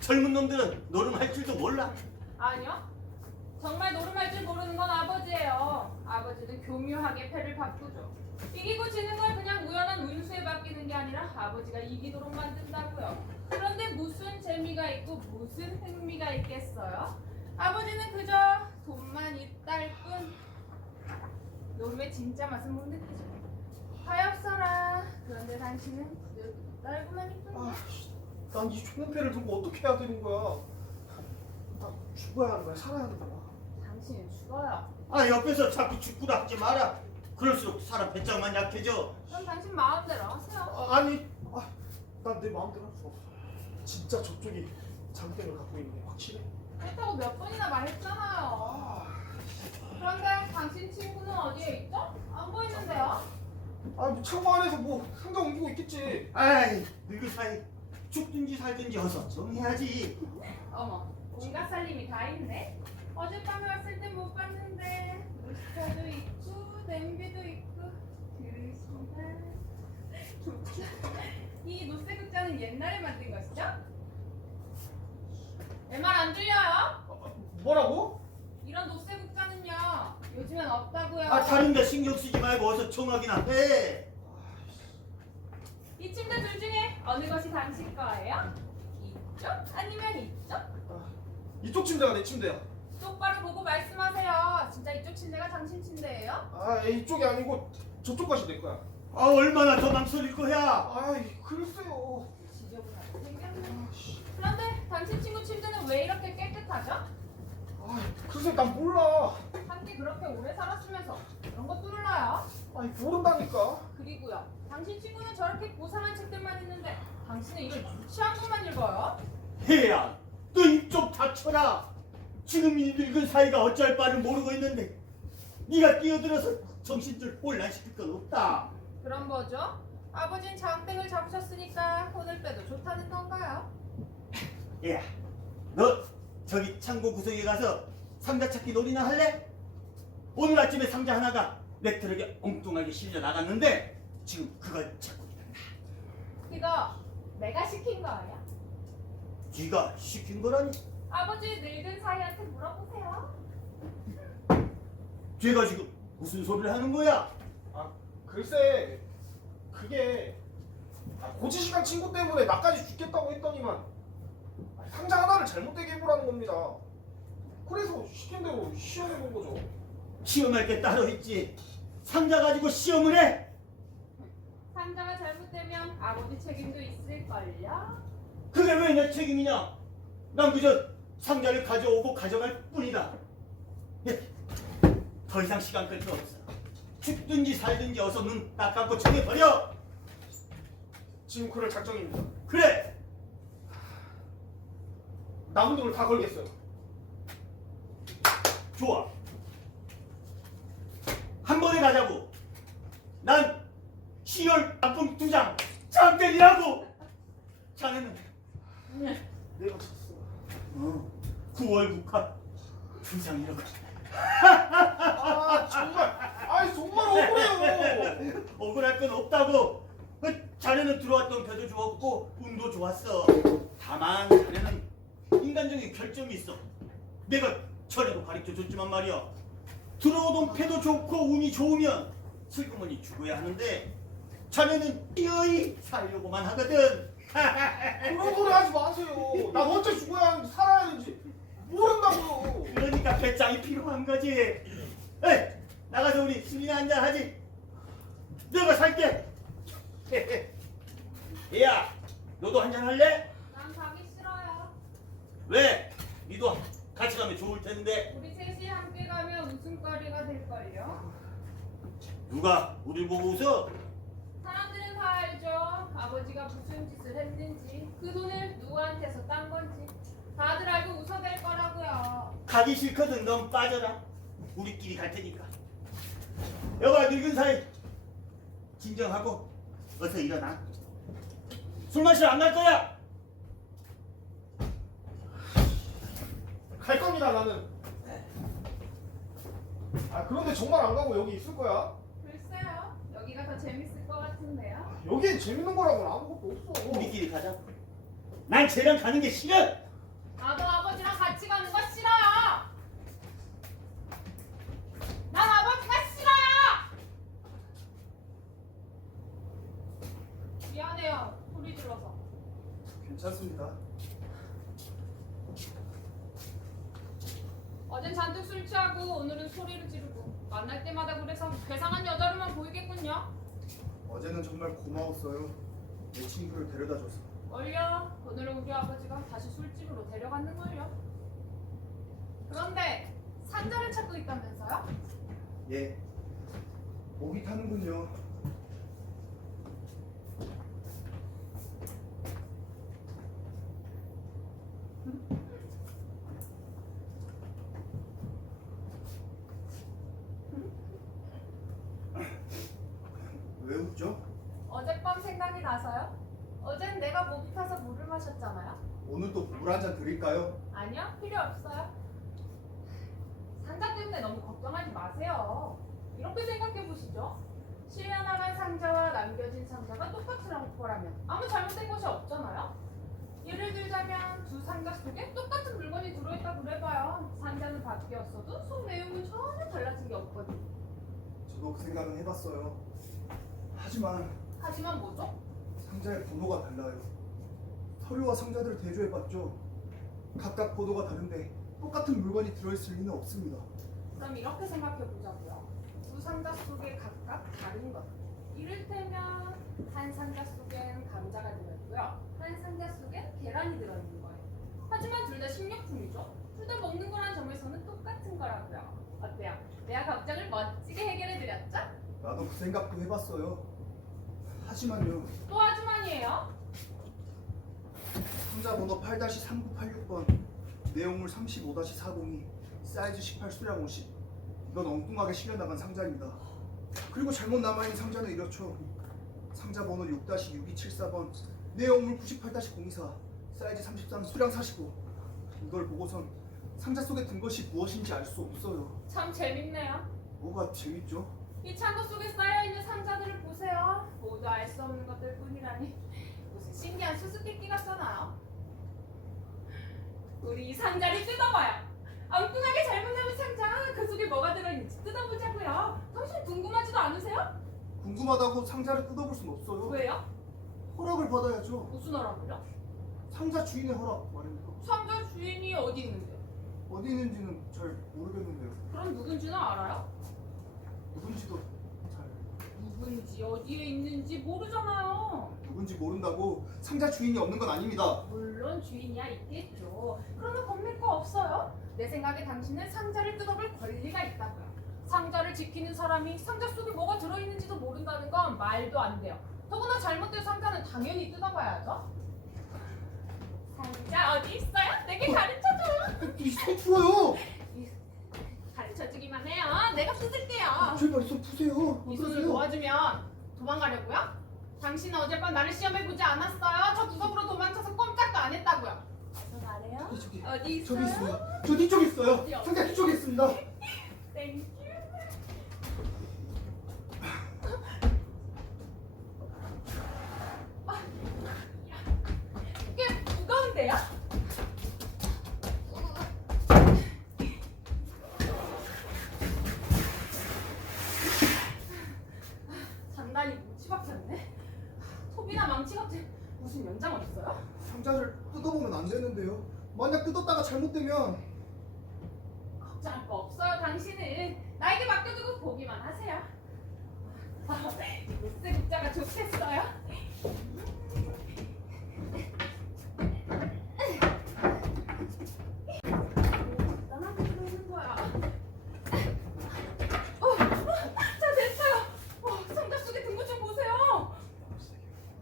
젊은 놈들은 노름할 줄도 몰라. 아니요. 정말 노름할 줄 모르는 건 아버지예요. 아버지는 교묘하게 패를 바꾸죠. 이기고 지는 걸 그냥 우연한 운수에 맡기는 게 아니라 아버지가 이기도록 만든다고요. 그런데 무슨 재미가 있고 무슨 흥미가 있겠어요? 아버지는 그저 돈만 있달 뿐 노름의 진짜 맛은 못 느끼죠. 하엽서라. 그런데 당신은 떨고만 있군요. 난 이 좋은 패를 들고 어떻게 해야 되는 거야? 나 죽어야 하는 거야, 살아야 하는 거야? 당신은 죽어요. 아, 옆에서 자꾸 죽구라 하지 마라. 그럴수록 사람 배짱만 약해져. 그럼 당신 마음대로 하세요. 난 내 마음대로 할 수 없어. 진짜 저쪽이 장땡을 갖고 있는 게 확실해. 그렇다고 몇 번이나 말했잖아요. 그런데 당신 친구는 어디에 있죠? 안 보이는데요? 창고 안에서 뭐 상자 옮기고 있겠지. 아이, 늙은 사이. 죽든지 살든지 어서 정해야지. 어머, 온갖 살림이 다 있네. 어젯밤에 왔을 땐 못 봤는데 루스타도 있고 냄비도 있고 그릇이나 이 노쇠극자는 옛날에 만든 것이죠? 내 말 안 들려요? 뭐라고? 이런 노쇠극자는요 요즘엔 없다고요. 다른데 신경 쓰지 말고 어서 정하기나 해. 이 침대 둘 중에 어느 것이 당신 거예요? 이쪽? 아니면 이쪽? 이쪽 침대가 내 침대야. 똑바로 보고 말씀하세요. 진짜 이쪽 침대가 당신 침대예요? 이쪽이 아니고 저쪽 것이 내 거야. 얼마나 더 망설일 거야. 글쎄요. 지저분하게 생겼네. 그런데 당신 친구 침대는 왜 이렇게 깨끗하죠? 글쎄, 난 몰라. 함께 그렇게 오래 살았으면서 그런 것도 몰라요? 모른다니까. 그리고요, 당신 친구는 저렇게 고상한 책들만 있는데 당신은 이걸 유치한 것만 읽어요? 혜야, 너 입 좀 닥쳐라. 지금 이 늙은 사이가 어쩔 바를 모르고 있는데 네가 끼어들어서 정신줄 혼란시킬 건 없다. 그럼 뭐죠? 아버진 장땡을 잡으셨으니까 오늘 빼도 좋다는 건가요? 야, 너 저기 창고 구석에 가서 상자 찾기 놀이나 할래? 오늘 아침에 상자 하나가 내 트럭에 엉뚱하게 실려 나갔는데 지금 그걸 찾고 있단다. 이거 내가 시킨 거예요? 네가 시킨 거라니? 아버지 늙은 사이한테 물어보세요. 걔가 지금 무슨 소리를 하는 거야? 글쎄, 그게 고지식한 친구 때문에 나까지 죽겠다고 했더니만 상자 하나를 잘못되게 해보라는 겁니다. 그래서 시킨 대로 시험해본 거죠. 시험할 게 따로 있지. 상자 가지고 시험을 해? 상자가 잘못되면 아버지 책임도 있을걸요? 그게 왜 내 책임이냐? 난 그저 상자를 가져오고 가져갈 뿐이다. 더 이상 시간 끌 거 없어. 죽든지 살든지 어서 눈 딱 감고 정해버려. 지금 그럴 작정입니다. 그래. 남은 돈을 다 걸겠어요. 좋아. 한 번에 가자고. 난 10월 단풍 2장 장땡이라고. 자네는 내가 졌어. 9월 국화 2장이라고. 정말 억울해요. 억울할 건 없다고. 자네는 들어왔던 배도 좋았고 운도 좋았어. 다만 자네는 인간적인 결점이 있어. 내가 전에도 가르쳐줬지만 말이야. 들어오던 패도 좋고 운이 좋으면 슬그머니 죽어야 하는데 자네는 뛰어이 살려고만 하거든. 그런 소리 하지 마세요. 난 언제 죽어야 하는지 살아야 하는지 모른다고요. 그러니까 배짱이 필요한 거지. 에이, 나가서 우리 술이나 한잔 하지. 내가 살게. 얘야, 너도 한잔 할래? 난 가기 싫어요. 왜? 니도 같이 가면 좋을 텐데. 우리 셋이 함께 가면 웃음거리가 될걸요. 누가 우릴 보고 웃어? 사람들은 다 알죠. 아버지가 무슨 짓을 했는지, 그 돈을 누구한테서 딴 건지 다들 알고 웃어댈 거라고요. 가기 싫거든. 넌 빠져라. 우리끼리 갈 테니까. 여봐, 늙은 사이 진정하고 어서 일어나. 술 마시러 안 갈 거야. 갈 겁니다 나는. 아 그런데 정말 안 가고 여기 있을 거야? 글쎄요. 여기가 더 재밌을 것 같은데요. 여기엔 재밌는 거라고는 아무것도 없어. 우리끼리 가자. 난 쟤랑 가는 게 싫어. 나도 아버지랑 같이 가는 거 싫어요. 난 아버지가 싫어요. 미안해요. 소리 질러서. 괜찮습니다. 어젠 잔뜩 술 취하고 오늘은 소리를 지르고 만날 때마다 그래서 괴상한 여자로만 보이겠군요. 어제는 정말 고마웠어요. 내 친구를 데려다줘서. 얼려. 오늘은 우리 아버지가 다시 술집으로 데려갔는걸요. 그런데 산자를 찾고 있다면서요? 예. 목이 타는군요. 왜 웃죠? 어젯밤 생각이 나서요? 어젠 내가 목이 타서 물을 마셨잖아요. 오늘 또 물 한 잔 드릴까요? 아니요, 필요 없어요. 상자 때문에 너무 걱정하지 마세요. 이렇게 생각해 보시죠. 실려나간 상자와 남겨진 상자가 똑같은 거라면 아무 잘못된 것이 없잖아요. 예를 들자면 두 상자 속에 똑같은 물건이 들어있다 그래봐요. 상자는 바뀌었어도 속 내용은 전혀 달라진 게 없거든요. 저도 그 생각은 해봤어요. 하지만 뭐죠? 상자의 번호가 달라요. 서류와 상자들을 대조해봤죠. 각각 번호가 다른데 똑같은 물건이 들어있을 리는 없습니다. 그럼 이렇게 생각해 보자고요. 두 상자 속에 각각 다른 것. 이를테면 한 상자 속엔 감자가 들어있고요. 한 상자 속엔 계란이 들어있는 거예요. 하지만 둘 다 식료품이죠. 둘 다 먹는 거란 점에서는 똑같은 거라고요. 어때요? 내가 걱정을 멋지게 해결해 드렸죠? 나도 그 생각도 해봤어요. 하지만요. 또 하지만이에요. 상자 번호 8-3986번, 내용물 35-402, 사이즈 18 수량 50. 이건 엉뚱하게 실려나간 상자입니다. 그리고 잘못 남아있는 상자는 이렇죠. 상자 번호 6-6274번, 내용물 98-04, 사이즈 33 수량 45. 이걸 보고선 상자 속에 든 것이 무엇인지 알 수 없어요. 참 재밌네요. 뭐가 재밌죠? 이 창고 속에 쌓여있는 상자들을 보세요. 모두 알 수 없는 것들 뿐이라니 무슨 신기한 수수께끼 같잖아요. 우리 이 상자를 뜯어봐요. 엉뚱하게 잘못 남은 상자, 그 속에 뭐가 들어있는지 뜯어보자고요. 당신 궁금하지도 않으세요? 궁금하다고 상자를 뜯어볼 순 없어요. 왜요? 허락을 받아야죠. 무슨 허락을요? 상자 주인의 허락 말입니다. 상자 주인이 어디 있는데요? 어디 있는지는 잘 모르겠는데요. 그럼 누군지는 알아요? 누군지도 잘 누군지 어디에 있는지 모르잖아요. 누군지 모른다고 상자 주인이 없는 건 아닙니다. 물론 주인이야 있겠죠. 그러면 겁낼 거 없어요? 내 생각에 당신은 상자를 뜯어볼 권리가 있다고요. 상자를 지키는 사람이 상자 속에 뭐가 들어있는지도 모른다는 건 말도 안 돼요. 더구나 잘못된 상자는 당연히 뜯어봐야죠. 상자 어디 있어요? 내게 가르쳐줘요. 이손 풀어요. 가르쳐주기만 해요. 내가 뜯을게요. 제발 손 푸세요. 이 손을 도와주면 도망가려고요? 당신은 어젯밤 나를 시험해보지 않았어요? 저 구석으로 도망쳐서 꼼짝도 안 했다고요. 어서 말해요. 저기 어디 있어요? 저기 있어요. 저 뒤쪽에 있어요. 어디요? 상자 뒤쪽에 있습니다. 땡큐. 꽤 무거운데요? 망치같이 무슨 연장 없어요? 상자를 뜯어보면 안 되는데요. 만약 뜯었다가 잘못되면 걱정할 거 없어요. 당신은 나에게 맡겨두고 보기만 하세요. 로스 국자가 좋겠어요. 간단하게 들어오는 거야. 자 됐어요. 상자 속에 든 것 좀 보세요.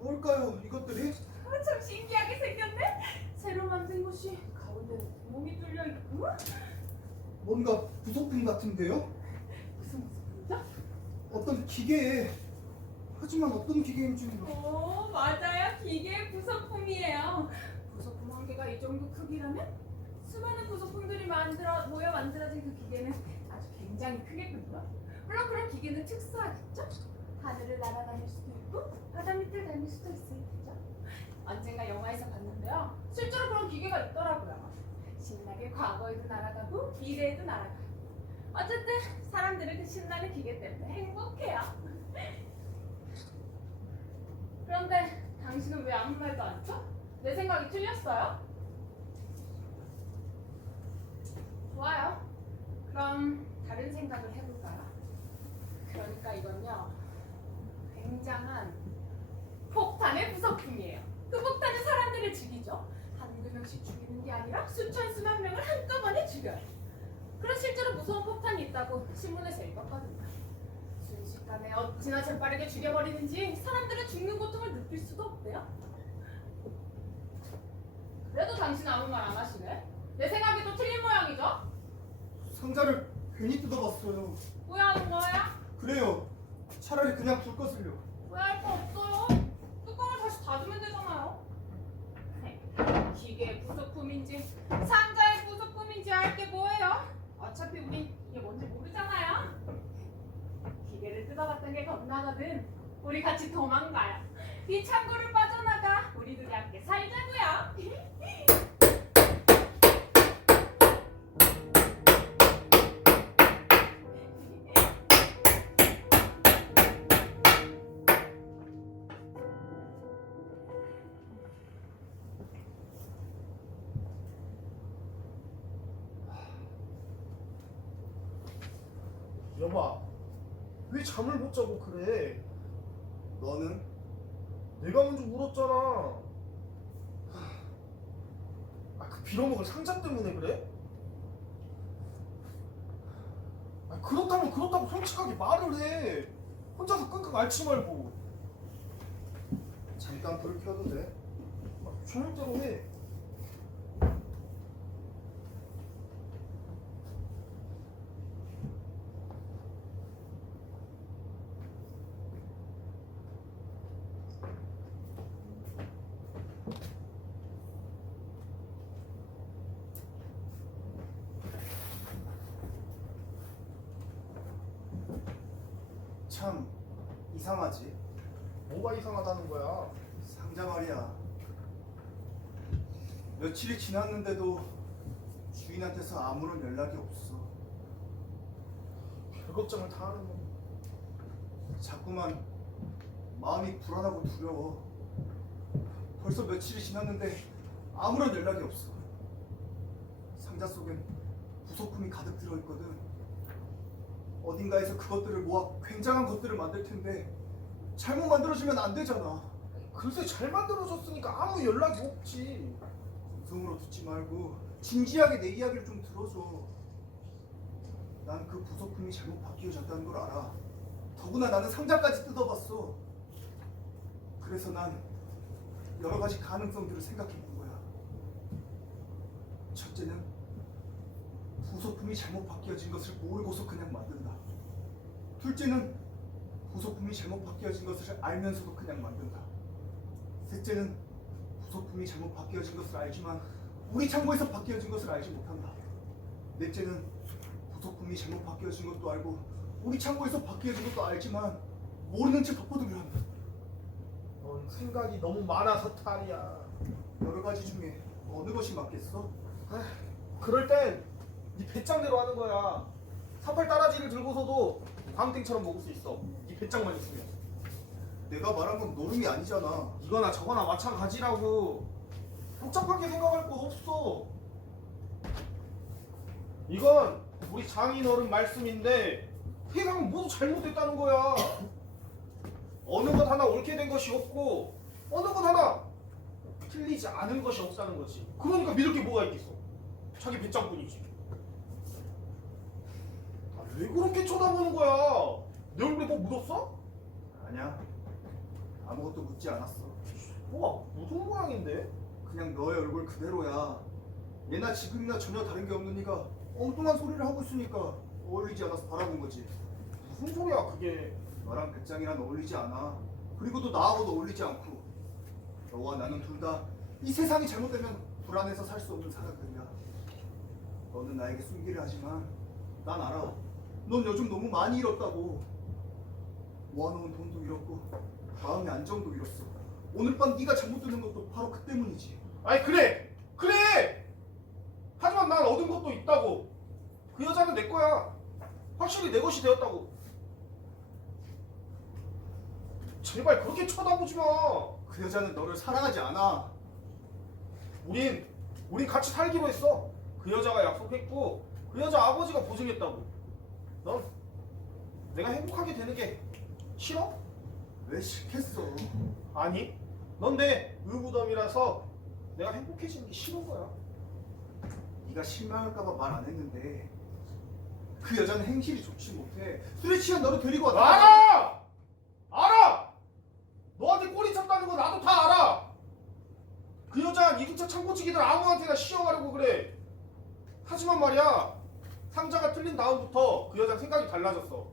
뭘까요 이것들이? 참 신기하게 생겼네. 새로 만든 것이 가운데는 구멍이 뚫려 있고. 뭔가 부속품 같은데요? 무슨 소리죠? 어떤 기계에 하지만 어떤 기계인지는 오 맞아요. 기계 부속품이에요. 부속품 한 개가 이 정도 크기라면 수많은 부속품들이 모여 만들어진 그 기계는 아주 굉장히 크겠군요. 물론 그런 기계는 특수하겠죠. 하늘을 날아다닐 수도 있고 바다 밑을 다닐 수도 있을 테죠. 언젠가 영화에서 봤는데요. 실제로 그런 기계가 있더라고요. 신나게 과거에도 날아가고 미래에도 날아가고. 어쨌든 사람들은 그 신나는 기계 때문에 행복해요. 그런데 당신은 왜 아무 말도 안 쳐? 내 생각이 틀렸어요? 좋아요. 그럼 다른 생각을 해볼까요? 그러니까 이건요. 굉장한 폭탄의 부속품이에요. 그 폭탄은 사람들을 죽이죠. 한두 명씩 죽이는 게 아니라 수천 수만 명을 한꺼번에 죽여요. 그런 실제로 무서운 폭탄이 있다고 신문에서 읽었거든요. 순식간에 어찌나 재빠르게 죽여버리는지 사람들은 죽는 고통을 느낄 수도 없대요. 그래도 당신 아무 말 안 하시네. 내 생각이 또 틀린 모양이죠? 상자를 괜히 뜯어봤어요. 후회하는 거야? 그래요. 차라리 그냥 둘 것을요. 후회할 거 없어요. 뚜껑을 다시 닫으면 되잖아요. 기계의 부속품인지 상자의 부속품인지 알 게 뭐예요? 어차피 우린 이게 뭔지 모르잖아요. 기계를 뜯어봤던 게 겁나거든. 우리 같이 도망가요. 이 창고를 빠져나가 우리 둘이 함께 살자고요. 여봐, 왜 잠을 못 자고 그래? 너는? 내가 먼저 울었잖아. 그 빌어먹을 상자 때문에 그래? 그렇다면 그렇다고 솔직하게 말을 해. 혼자서 끙끙 앓지 말고. 잠깐 불 켜도 돼? 조용대로 해. 참 이상하지. 뭐가 이상하다는 거야? 상자 말이야. 며칠이 지났는데도 주인한테서 아무런 연락이 없어. 별 걱정을 다 하는 거. 자꾸만 마음이 불안하고 두려워. 벌써 며칠이 지났는데 아무런 연락이 없어. 상자 속엔 부속품이 가득 들어있거든. 어딘가에서 그것들을 모아 굉장한 것들을 만들 텐데 잘못 만들어지면 안 되잖아. 글쎄 잘 만들어졌으니까 아무 연락이 없지. 방송으로 듣지 말고 진지하게 내 이야기를 좀 들어줘. 난 그 부속품이 잘못 바뀌어졌다는 걸 알아. 더구나 나는 상자까지 뜯어봤어. 그래서 난 여러 가지 가능성들을 생각해본 거야. 첫째는 부속품이 잘못 바뀌어진 것을 모르고서 그냥 만든다. 둘째는 부속품이 잘못 바뀌어진 것을 알면서도 그냥 만든다. 셋째는 부속품이 잘못 바뀌어진 것을 알지만 우리 창고에서 바뀌어진 것을 알지 못한다. 넷째는 부속품이 잘못 바뀌어진 것도 알고 우리 창고에서 바뀌어진 것도 알지만 모르는 채 덮어두려 한다. 넌 생각이 너무 많아서 탈이야. 여러 가지 중에 어느 것이 맞겠어? 그럴 땐 네 배짱대로 하는 거야. 38 따라지를 들고서도 광땡처럼 먹을 수 있어. 네 배짱만 있으면. 내가 말한 건 노름이 아니잖아. 이거나 저거나 마찬가지라고. 복잡하게 생각할 거 없어. 이건 우리 장인 어른 말씀인데 세상은 모두 잘못됐다는 거야. 어느 것 하나 옳게 된 것이 없고 어느 것 하나 틀리지 않은 것이 없다는 거지. 그러니까 믿을 게 뭐가 있겠어. 자기 배짱뿐이지. 아, 왜 그렇게 쳐다보는 거야? 내 얼굴에 뭐 묻었어? 아니야. 아무것도 묻지 않았어. 뭐가 묻은 모양인데? 그냥 너의 얼굴 그대로야. 예나 지금이나 전혀 다른 게 없는 네가 엉뚱한 소리를 하고 있으니까 어울리지 않아서 바라본 거지. 무슨 소리야 그게. 너랑 배짱이랑 어울리지 않아. 그리고 또 나하고도 어울리지 않고. 너와 나는 둘 다 이 세상이 잘못되면 불안해서 살 수 없는 사람들이야. 너는 나에게 숨기를 하지만 난 알아. 넌 요즘 너무 많이 잃었다고. 모아놓은 돈도 잃었고 마음의 안정도 잃었어. 오늘 밤 네가 잠 못 드는 것도 바로 그 때문이지. 아니 그래 하지만 난 얻은 것도 있다고. 그 여자는 내 거야. 확실히 내 것이 되었다고. 제발 그렇게 쳐다보지 마. 그 여자는 너를 사랑하지 않아. 우린 같이 살기로 했어. 그 여자가 약속했고 그 여자 아버지가 보증했다고. 넌 내가 행복하게 되는 게 싫어? 왜 싫겠어? 아니 넌 내 의무덤이라서 내가 행복해지는 게 싫은 거야. 네가 실망할까봐 말 안 했는데 그 여자는 행실이 좋지 못해. 술에 취한 너를 데리고 왔다. 알아! 너한테 꼬리 쳤다는 거 나도 다 알아. 그 여자는 이두차 창고치기들 아무한테나 시험하려고 그래. 하지만 말이야, 상자가 틀린 다음부터 그 여자는 생각이 달라졌어.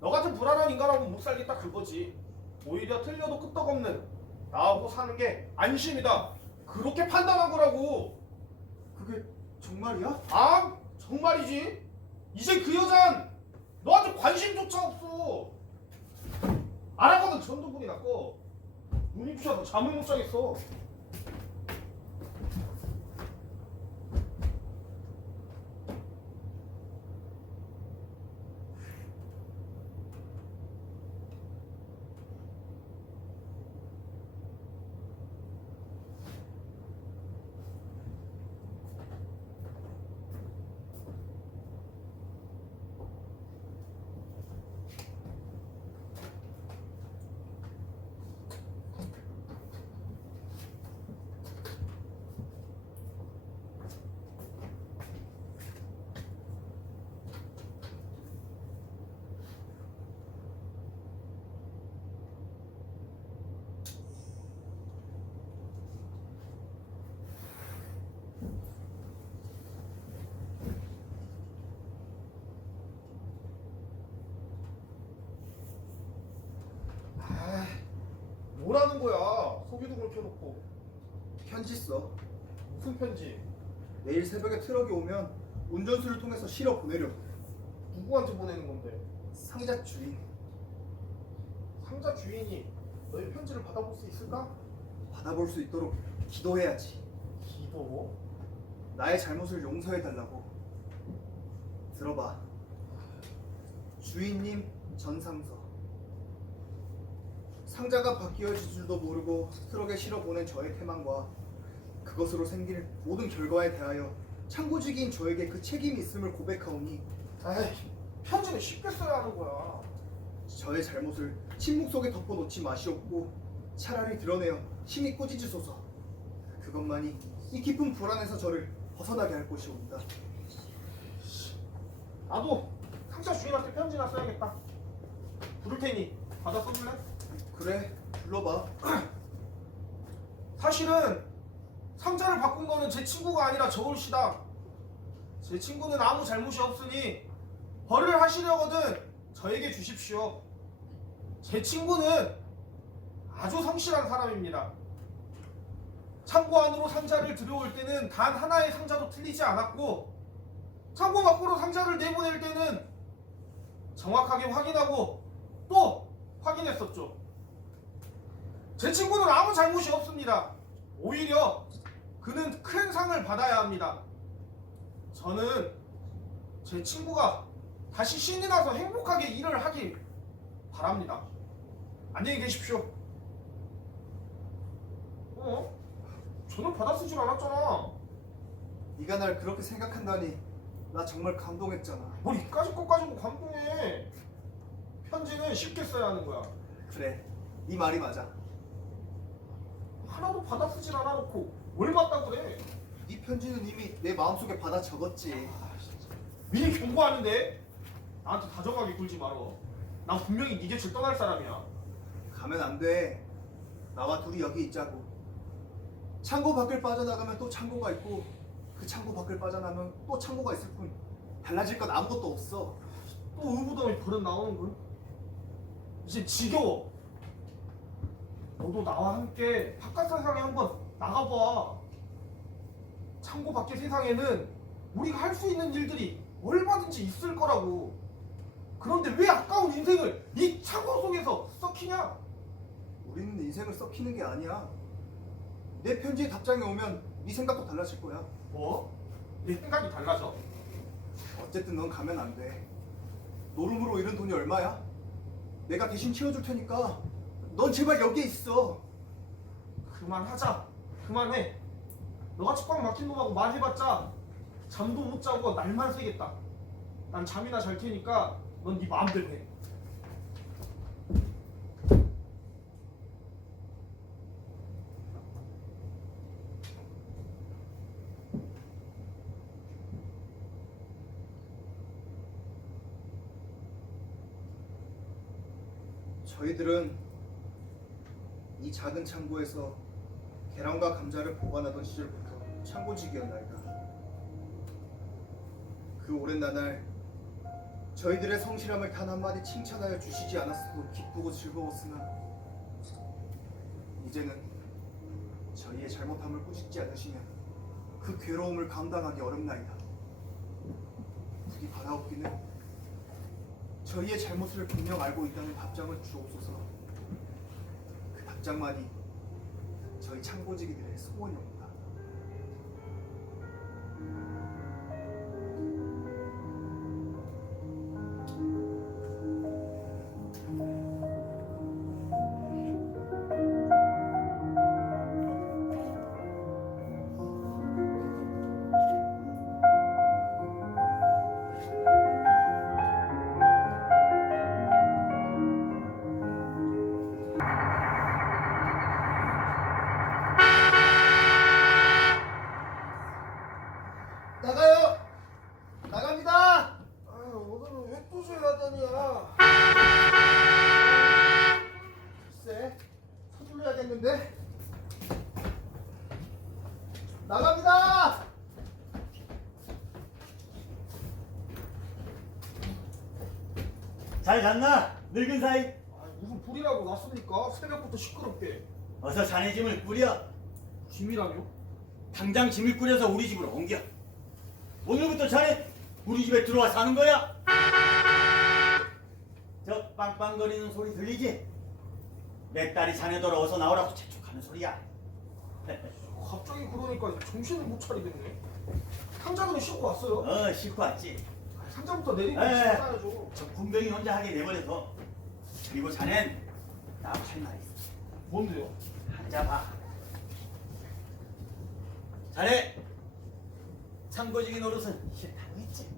너 같은 불안한 인간하고 못 살겠다 그거지. 오히려 틀려도 끄떡없는 나하고 사는 게 안심이다. 그렇게 판단한 거라고. 그게 정말이야? 아, 정말이지. 이제 그 여잔 너한테 관심조차 없어. 알았거든. 전두분이 났고 눈이 부셔서 잠을 못 자겠어. 뭐라는 거야? 소개도 그렇게 해놓고. 편지 써. 무슨 편지? 내일 새벽에 트럭이 오면 운전수를 통해서 실어 보내려. 누구한테 보내는 건데? 상자 주인. 상자 주인이 너의 편지를 받아볼 수 있을까? 받아볼 수 있도록 기도해야지. 기도? 나의 잘못을 용서해달라고. 들어봐. 주인님 전상서. 상자가 바뀌어질 줄도 모르고 트럭에 실어 보낸 저의 태만과 그것으로 생길 모든 결과에 대하여 창고지기인 저에게 그 책임이 있음을 고백하오니 에이, 편지는 쉽게 써야 하는 거야. 저의 잘못을 침묵 속에 덮어놓지 마시옵고 차라리 드러내어 심히 꾸짖으소서. 그것만이 이 깊은 불안에서 저를 벗어나게 할 것이옵니다. 나도 상자 주인한테 편지나 써야겠다. 부를 테니 받아 써줄래? 그래, 불러봐. 사실은 상자를 바꾼 거는 제 친구가 아니라 저울씨다. 제 친구는 아무 잘못이 없으니 벌을 하시려거든 저에게 주십시오. 제 친구는 아주 성실한 사람입니다. 창고 안으로 상자를 들여올 때는 단 하나의 상자도 틀리지 않았고 창고 밖으로 상자를 내보낼 때는 정확하게 확인하고 또 확인했었죠. 제 친구는 아무 잘못이 없습니다. 오히려 그는 큰 상을 받아야 합니다. 저는 제 친구가 다시 신이 나서 행복하게 일을 하길 바랍니다. 안녕히 계십시오. 저는 받아 쓰질 않았잖아. 네가 날 그렇게 생각한다니 나 정말 감동했잖아. 뭘 이까짓 것 가지고 감동해. 편지는 쉽게 써야 하는 거야. 그래, 네 말이 맞아. 하나도 받아 쓰질 않아놓고 뭘 맞다고 그래. 네 편지는 이미 내 마음속에 받아 적었지. 미리 경고하는데 나한테 다정하게 굴지 말어. 난 분명히 네 곁을 떠날 사람이야. 가면 안 돼. 나와 둘이 여기 있자고. 창고 밖을 빠져나가면 또 창고가 있고 그 창고 밖을 빠져나가면 또 창고가 있을 뿐 달라질 건 아무것도 없어. 또 의무담이 버릇 나오는군. 이제 지겨워. 너도 나와 함께 바깥 세상에 한번 나가봐. 창고 밖의 세상에는 우리가 할 수 있는 일들이 얼마든지 있을 거라고. 그런데 왜 아까운 인생을 이 창고 속에서 썩히냐? 우리는 인생을 썩히는 게 아니야. 내 편지에 답장이 오면 네 생각도 달라질 거야. 뭐? 내 생각이 달라져? 어쨌든 넌 가면 안 돼. 노름으로 잃은 돈이 얼마야? 내가 대신 채워줄 테니까 넌 제발 여기에 있어. 그만하자. 그만해. 너같이 꽉 막힌 놈하고 말해봤자 잠도 못 자고 날만 새겠다. 난 잠이나 잘 테니까 넌 네 마음대로 해. 저희들은 이 작은 창고에서 계란과 감자를 보관하던 시절부터 창고직이었나이다. 그 오랜 나날 저희들의 성실함을 단 한마디 칭찬하여 주시지 않았어도 기쁘고 즐거웠으나 이제는 저희의 잘못함을 꾸짖지 않으시면 그 괴로움을 감당하기 어렵나이다. 부디 바라옵기는 저희의 잘못을 분명 알고 있다는 답장을 주옵소서. 그 답장만이 저희 창고지기들의 소원이옵니다. 나가요! 나갑니다! 오늘은 왜 또 죄하다냐? 글쎄, 서둘러야겠는데? 나갑니다! 잘 잤나? 늙은 사이. 무슨 불이라고 났습니까? 새벽부터 시끄럽게. 어서 자네 짐을 꾸려. 짐이라뇨? 당장 짐을 꾸려서 우리 집으로 옮겨. 오늘부터 자네 우리 집에 들어와 사는 거야. 저 빵빵거리는 소리 들리지? 내 딸이 자네 돌아와서 나오라고 재촉하는 소리야. 갑자기 그러니까 정신을 못 차리겠네. 상자는 싣고 왔어요. 싣고 왔지. 상자부터 내리고 에이. 시작해야죠. 저 군뱅이 혼자 하게 내버려둬. 그리고 자넨 나하고 할 말이 있어. 뭔데요? 앉아봐. 자네 창고지기 노릇은 싫다고 했지?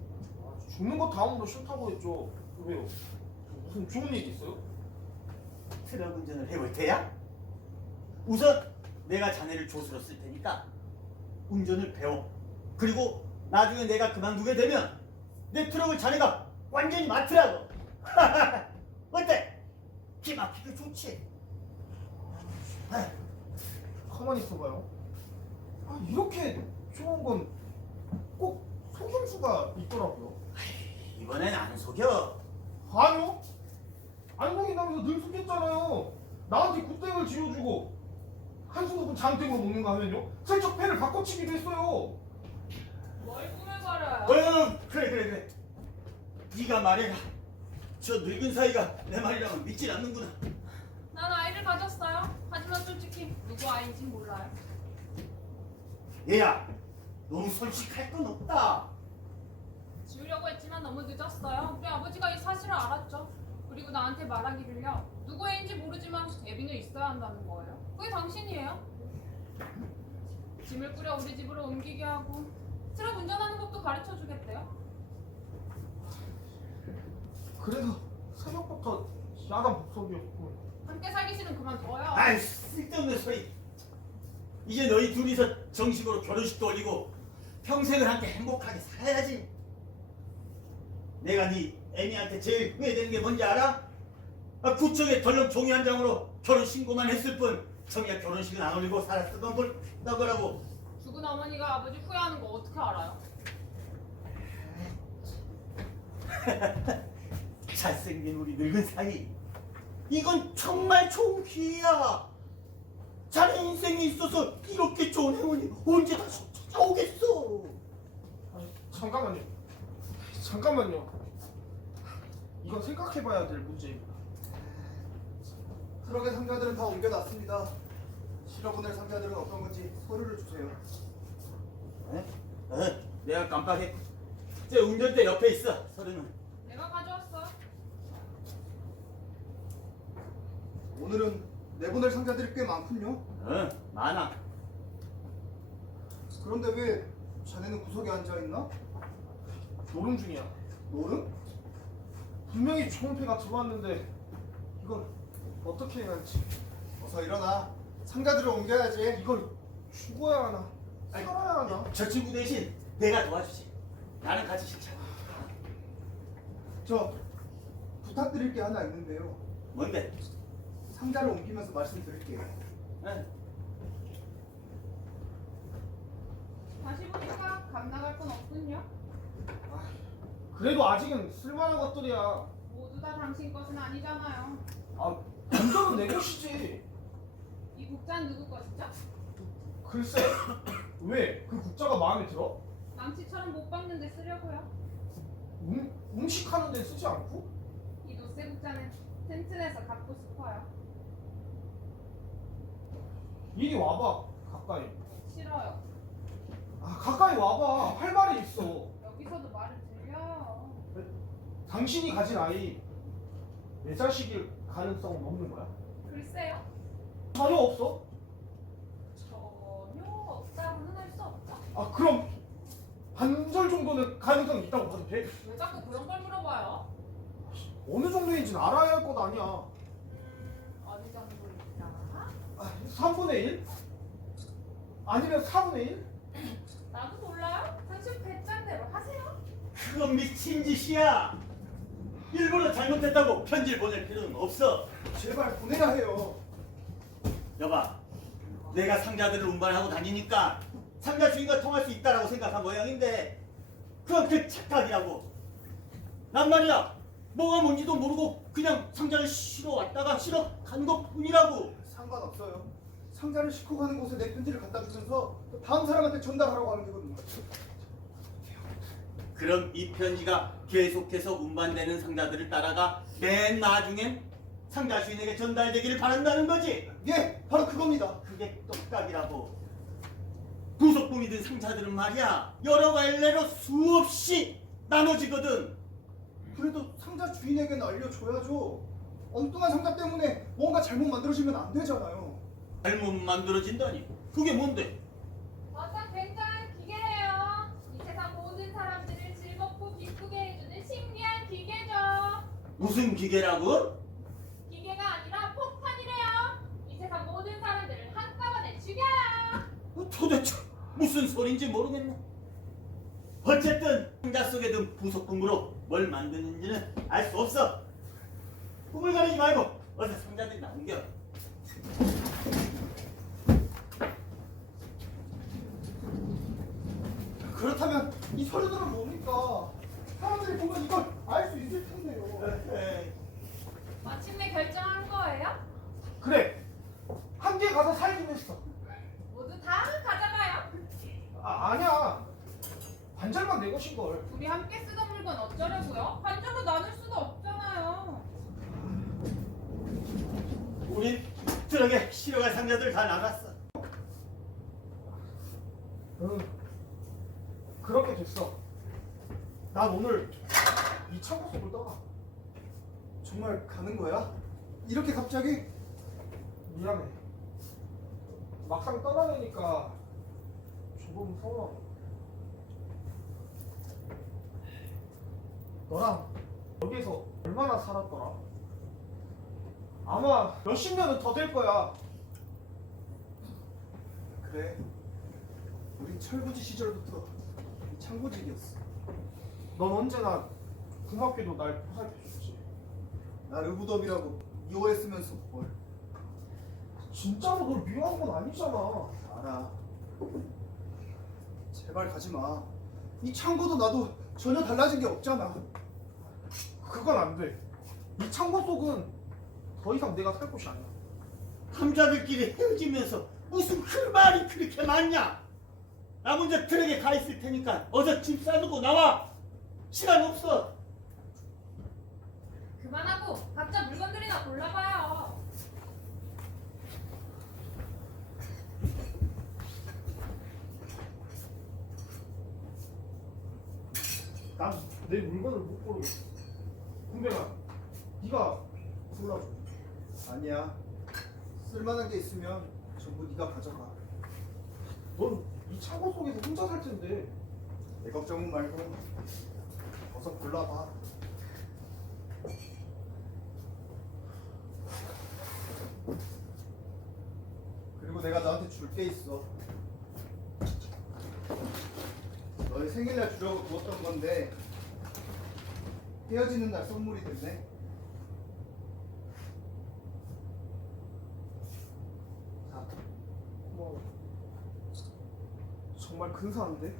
죽는 거 다음으로 싫다고 했죠. 왜요? 무슨 좋은 얘기 있어요? 트럭 운전을 해볼 테야? 우선 내가 자네를 조수로 쓸 테니까 운전을 배워. 그리고 나중에 내가 그만두게 되면 내 트럭을 자네가 완전히 맡으라고. 어때? 기막히게 좋지? 가만히 있어봐요. 이렇게 좋은 건 꼭 속임수가 있더라고요. 이번엔 안 속여. 아니요? 안 속인다면서 늘 속였잖아요. 나한테 굿땡을 지어주고 한수 높은 장땡으로 먹는 거 하면요? 슬쩍 패를 바꿔치기도 했어요. 뭘 꾸며봐라요. 그래. 네가 말해라. 저 늙은 사이가 내 말이라면 믿질 않는구나. 난 아이를 가졌어요. 하지만 솔직히 누구 아이인지 몰라요. 얘야, 너무 솔직할 건 없다. 지우려고 했지만 너무 늦었어요. 우리 아버지가 이 사실을 알았죠. 그리고 나한테 말하기를요. 누구 애인지 모르지만 애비는 있어야 한다는 거예요. 그게 당신이에요. 짐을 꾸려 우리 집으로 옮기게 하고 트럭 운전하는 법도 가르쳐 주겠대요. 그래도 새벽부터 야단 법석이었고. 함께 살기 싫으면 그만둬요. 아이 쓸데없는 소리. 이제 너희 둘이서 정식으로 결혼식도 올리고 평생을 함께 행복하게 살아야지. 내가 네 애미한테 제일 후회되는 게 뭔지 알아? 구청에 덜렁 종이 한 장으로 결혼 신고만 했을 뿐 정작 결혼식은 안 올리고 살았었던 걸 나거라고. 죽은 어머니가 아버지 후회하는 거 어떻게 알아요? 잘생긴 우리 늙은 사이, 이건 정말 좋은 기회야. 자네 인생에 있어서 이렇게 좋은 행운이 언제 다시 찾아오겠어. 아니, 잠깐만요. 이건 생각해봐야 될 문제입니다. 트럭의 상자들은 다 옮겨놨습니다. 실어보낼 상자들은 어떤 건지 서류를 주세요. 내가 깜빡해. 제 운전대 옆에 있어. 서류는. 내가 가져왔어. 오늘은 내보낼 상자들이 꽤 많군요. 많아. 그런데 왜 자네는 구석에 앉아있나? 노름 중이야. 노름? 분명히 초음패가 들어왔는데 이걸 어떻게 해야 할지. 어서 일어나. 상자들을 옮겨야지. 이걸 죽어야 하나 살아야 하나. 저 친구 대신 내가 도와주지. 나는 같이 실천. 저 부탁드릴 게 하나 있는데요. 뭔데? 상자를 옮기면서 말씀드릴게요. 다시 보니까 감 나갈 건 없군요. 그래도 아직은 쓸만한 것들이야. 모두 다 당신 것은 아니잖아요. 아, 운전은 내 것이지. 이 국자는 누구 것이죠? 글쎄, 왜? 그 국자가 마음에 들어? 망치처럼 못 박는데 쓰려고요. 음식하는 데 쓰지 않고? 이 노쇠 국자는 튼튼해서 갖고 싶어요. 이리 와봐, 가까이. 싫어요. 아, 가까이 와봐. 할 말이 있어. 여기서도 말을 들려요. 당신이 가진 아이 내 자식일 가능성은 없는 거야? 글쎄요. 전혀 없어? 전혀 없다고는 할 수 없죠. 아, 그럼 반절 정도는 가능성이 있다고 봐도 돼? 왜 자꾸 그런 걸 물어봐요? 어느 정도인지는 알아야 할 것 아니야. 어느 정도일까? 아, 3분의 1? 아니면 4분의 1? 나도 몰라요. 당신 배짱대로 하세요. 그건 미친 짓이야. 일부러 잘못했다고 편지를 보낼 필요는 없어. 제발 보내야 해요. 여봐, 내가 상자들을 운반하고 다니니까 상자 주인과 통할 수 있다라고 생각한 모양인데 그건 그 착각이라고. 난 말이야, 뭐가 뭔지도 모르고 그냥 상자를 실어 왔다가 실어 간 것뿐이라고. 상관없어요. 상자를 싣고 가는 곳에 내 편지를 갖다 주면서 다음 사람한테 전달하라고 하면 되거든요. 그럼 이 편지가 계속해서 운반되는 상자들을 따라가 맨 나중엔 상자 주인에게 전달되기를 바란다는 거지. 예, 바로 그겁니다. 그게 똑딱이라고. 부속품이 든 상자들은 말이야, 여러 갈래로 수없이 나눠지거든. 그래도 상자 주인에게는 알려줘야죠. 엉뚱한 상자 때문에 뭔가 잘못 만들어지면 안 되잖아요. 잘못 만들어진다니. 그게 뭔데? 어떤 굉장한 기계예요. 이 세상 모든 사람들을 즐겁고 기쁘게 해주는 신기한 기계죠. 무슨 기계라고? 기계가 아니라 폭탄이래요. 이 세상 모든 사람들을 한꺼번에 죽여요. 도대체 무슨 소린지 모르겠네. 어쨌든 상자 속에 든 부속품으로 뭘 만드는지는 알 수 없어. 꿈을 가리지 말고 어서 상자들이나 옮겨. 그렇다면 이 서류들은 뭡니까? 사람들이 보면 이걸 알 수 있을 텐데요. 마침내 결정한 거예요? 그래, 한 개 가서 살긴 했어. 모두 다 가져가요. 아니야, 반절만 내 것인걸. 우리 함께 쓰던 물건 어쩌려고요? 반절로 나눌 수도 없잖아요. 우린 트럭에 실어갈 상자들 다 나갔어. 응, 그렇게 됐어. 난 오늘 이 창고 속을 떠나. 정말 가는 거야? 이렇게 갑자기? 미안해. 막상 떠나려니까 조금 서운하고. 너랑 여기서 얼마나 살았더라? 아마 몇십 년은 더 될 거야. 그래. 우린 철부지 시절부터 창고직이었어. 넌 언제나 고맙게도 날 보살펴줬지. 날 의붓업이라고 미워했으면서 뭘. 진짜로 널 미워한 건 아니잖아. 알아. 제발 가지 마. 이 창고도 나도 전혀 달라진 게 없잖아. 그건 안 돼. 이 창고 속은 더 이상 내가 살 곳이 아니야. 남자들끼리 헤어지면서 무슨 그 말이 그렇게 많냐? 나 먼저 트럭에 가 있을 테니까 어서 짐 싸두고 나와. 시간 없어. 그만하고 각자 물건들이나 골라봐요. 난 내 물건을 못 고르겠어. 군배가 네가 골라줘. 아니야. 쓸만한 게 있으면 전부 네가 가져가. 넌 이 창고 속에서 혼자 살 텐데. 내 걱정은 말고 어서 골라봐. 그리고 내가 너한테 줄 게 있어. 너의 생일날 주려고 두었던 건데 헤어지는 날 선물이 됐네. 자, 고마워. 정말 근사한데?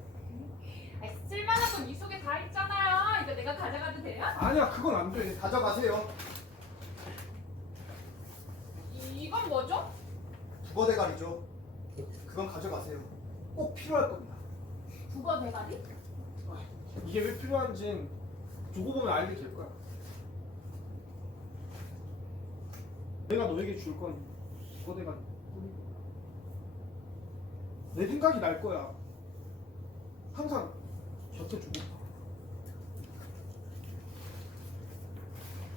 아이, 쓸만한 건 이 속에 다 있잖아요. 이거 내가 가져가도 돼요? 아니야, 그건 안 돼. 가져가세요. 이건 뭐죠? 국어 대가리죠. 그건 가져가세요. 꼭 필요할 겁니다. 국어 대가리? 이게 왜 필요한진 두고 보면 알게 될 거야. 내가 너에게 줄 건 그거대가 뿐일 거야. 내 생각이 날 거야. 항상 곁에 두고 봐.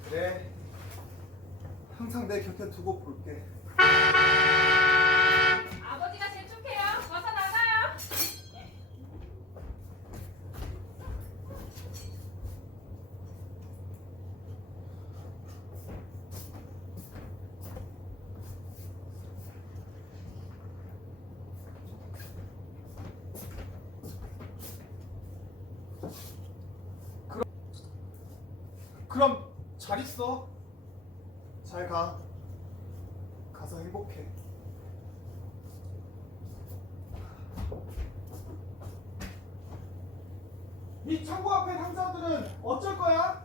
그래. 항상 내 곁에 두고 볼게. 아버지가 재촉해요. 어서 나가요. 그럼 잘 있어. 잘 가. 가서 행복해. 이 창고 앞에 상자들은 어쩔 거야?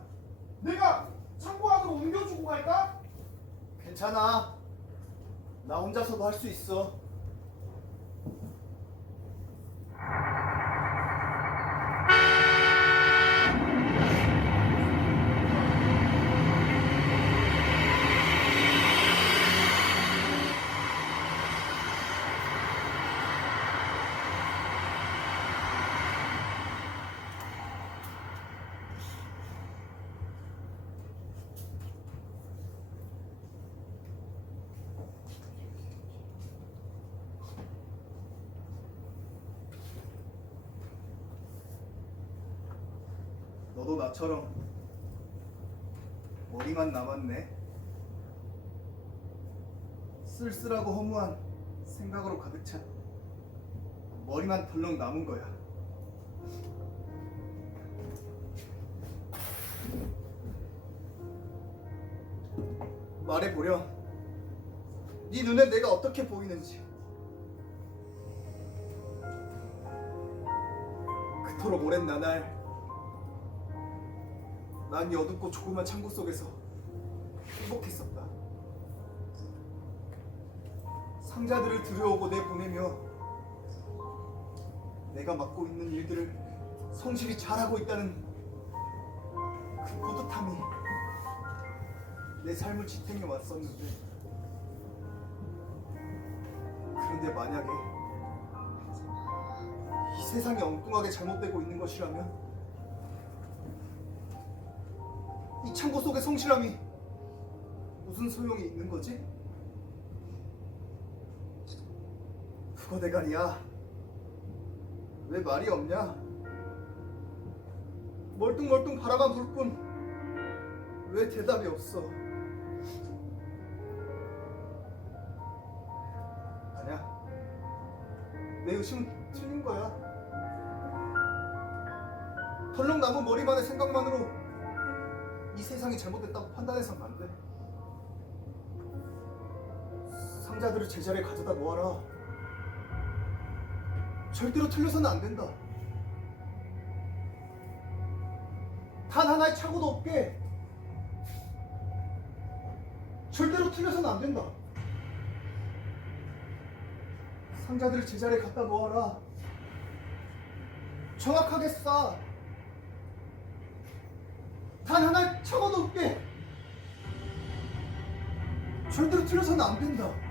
내가 창고 안으로 옮겨주고 갈까? 괜찮아. 나 혼자서도 할 수 있어. 너도 나처럼 머리만 남았네. 쓸쓸하고 허무한 생각으로 가득 찬 머리만 덜렁 남은 거야. 말해보렴. 네 눈엔 내가 어떻게 보이는지. 그토록 오랜 나날 난 이 어둡고 조그만 창고 속에서 행복했었다. 상자들을 들여오고 내보내며 내가 맡고 있는 일들을 성실히 잘하고 있다는 그 뿌듯함이 내 삶을 지탱해 왔었는데, 그런데 만약에 이 세상이 엉뚱하게 잘못되고 있는 것이라면 이 창고 속의 성실함이 무슨 소용이 있는 거지? 국어대간이야. 왜 말이 없냐? 멀뚱멀뚱 바라만 볼 뿐 왜 대답이 없어? 아니야. 내 의심은 틀린 거야. 덜렁 남은 머리만의 생각만으로 이 세상이 잘못됐다고 판단해서는 안 돼. 상자들을 제자리에 가져다 놓아라. 절대로 틀려서는 안 된다. 단 하나의 착오도 없게 절대로 틀려서는 안 된다. 상자들을 제자리에 갖다 놓아라. 정확하게 싸. 단 하나의 착오도 없게 절대로 틀려서는 안 된다.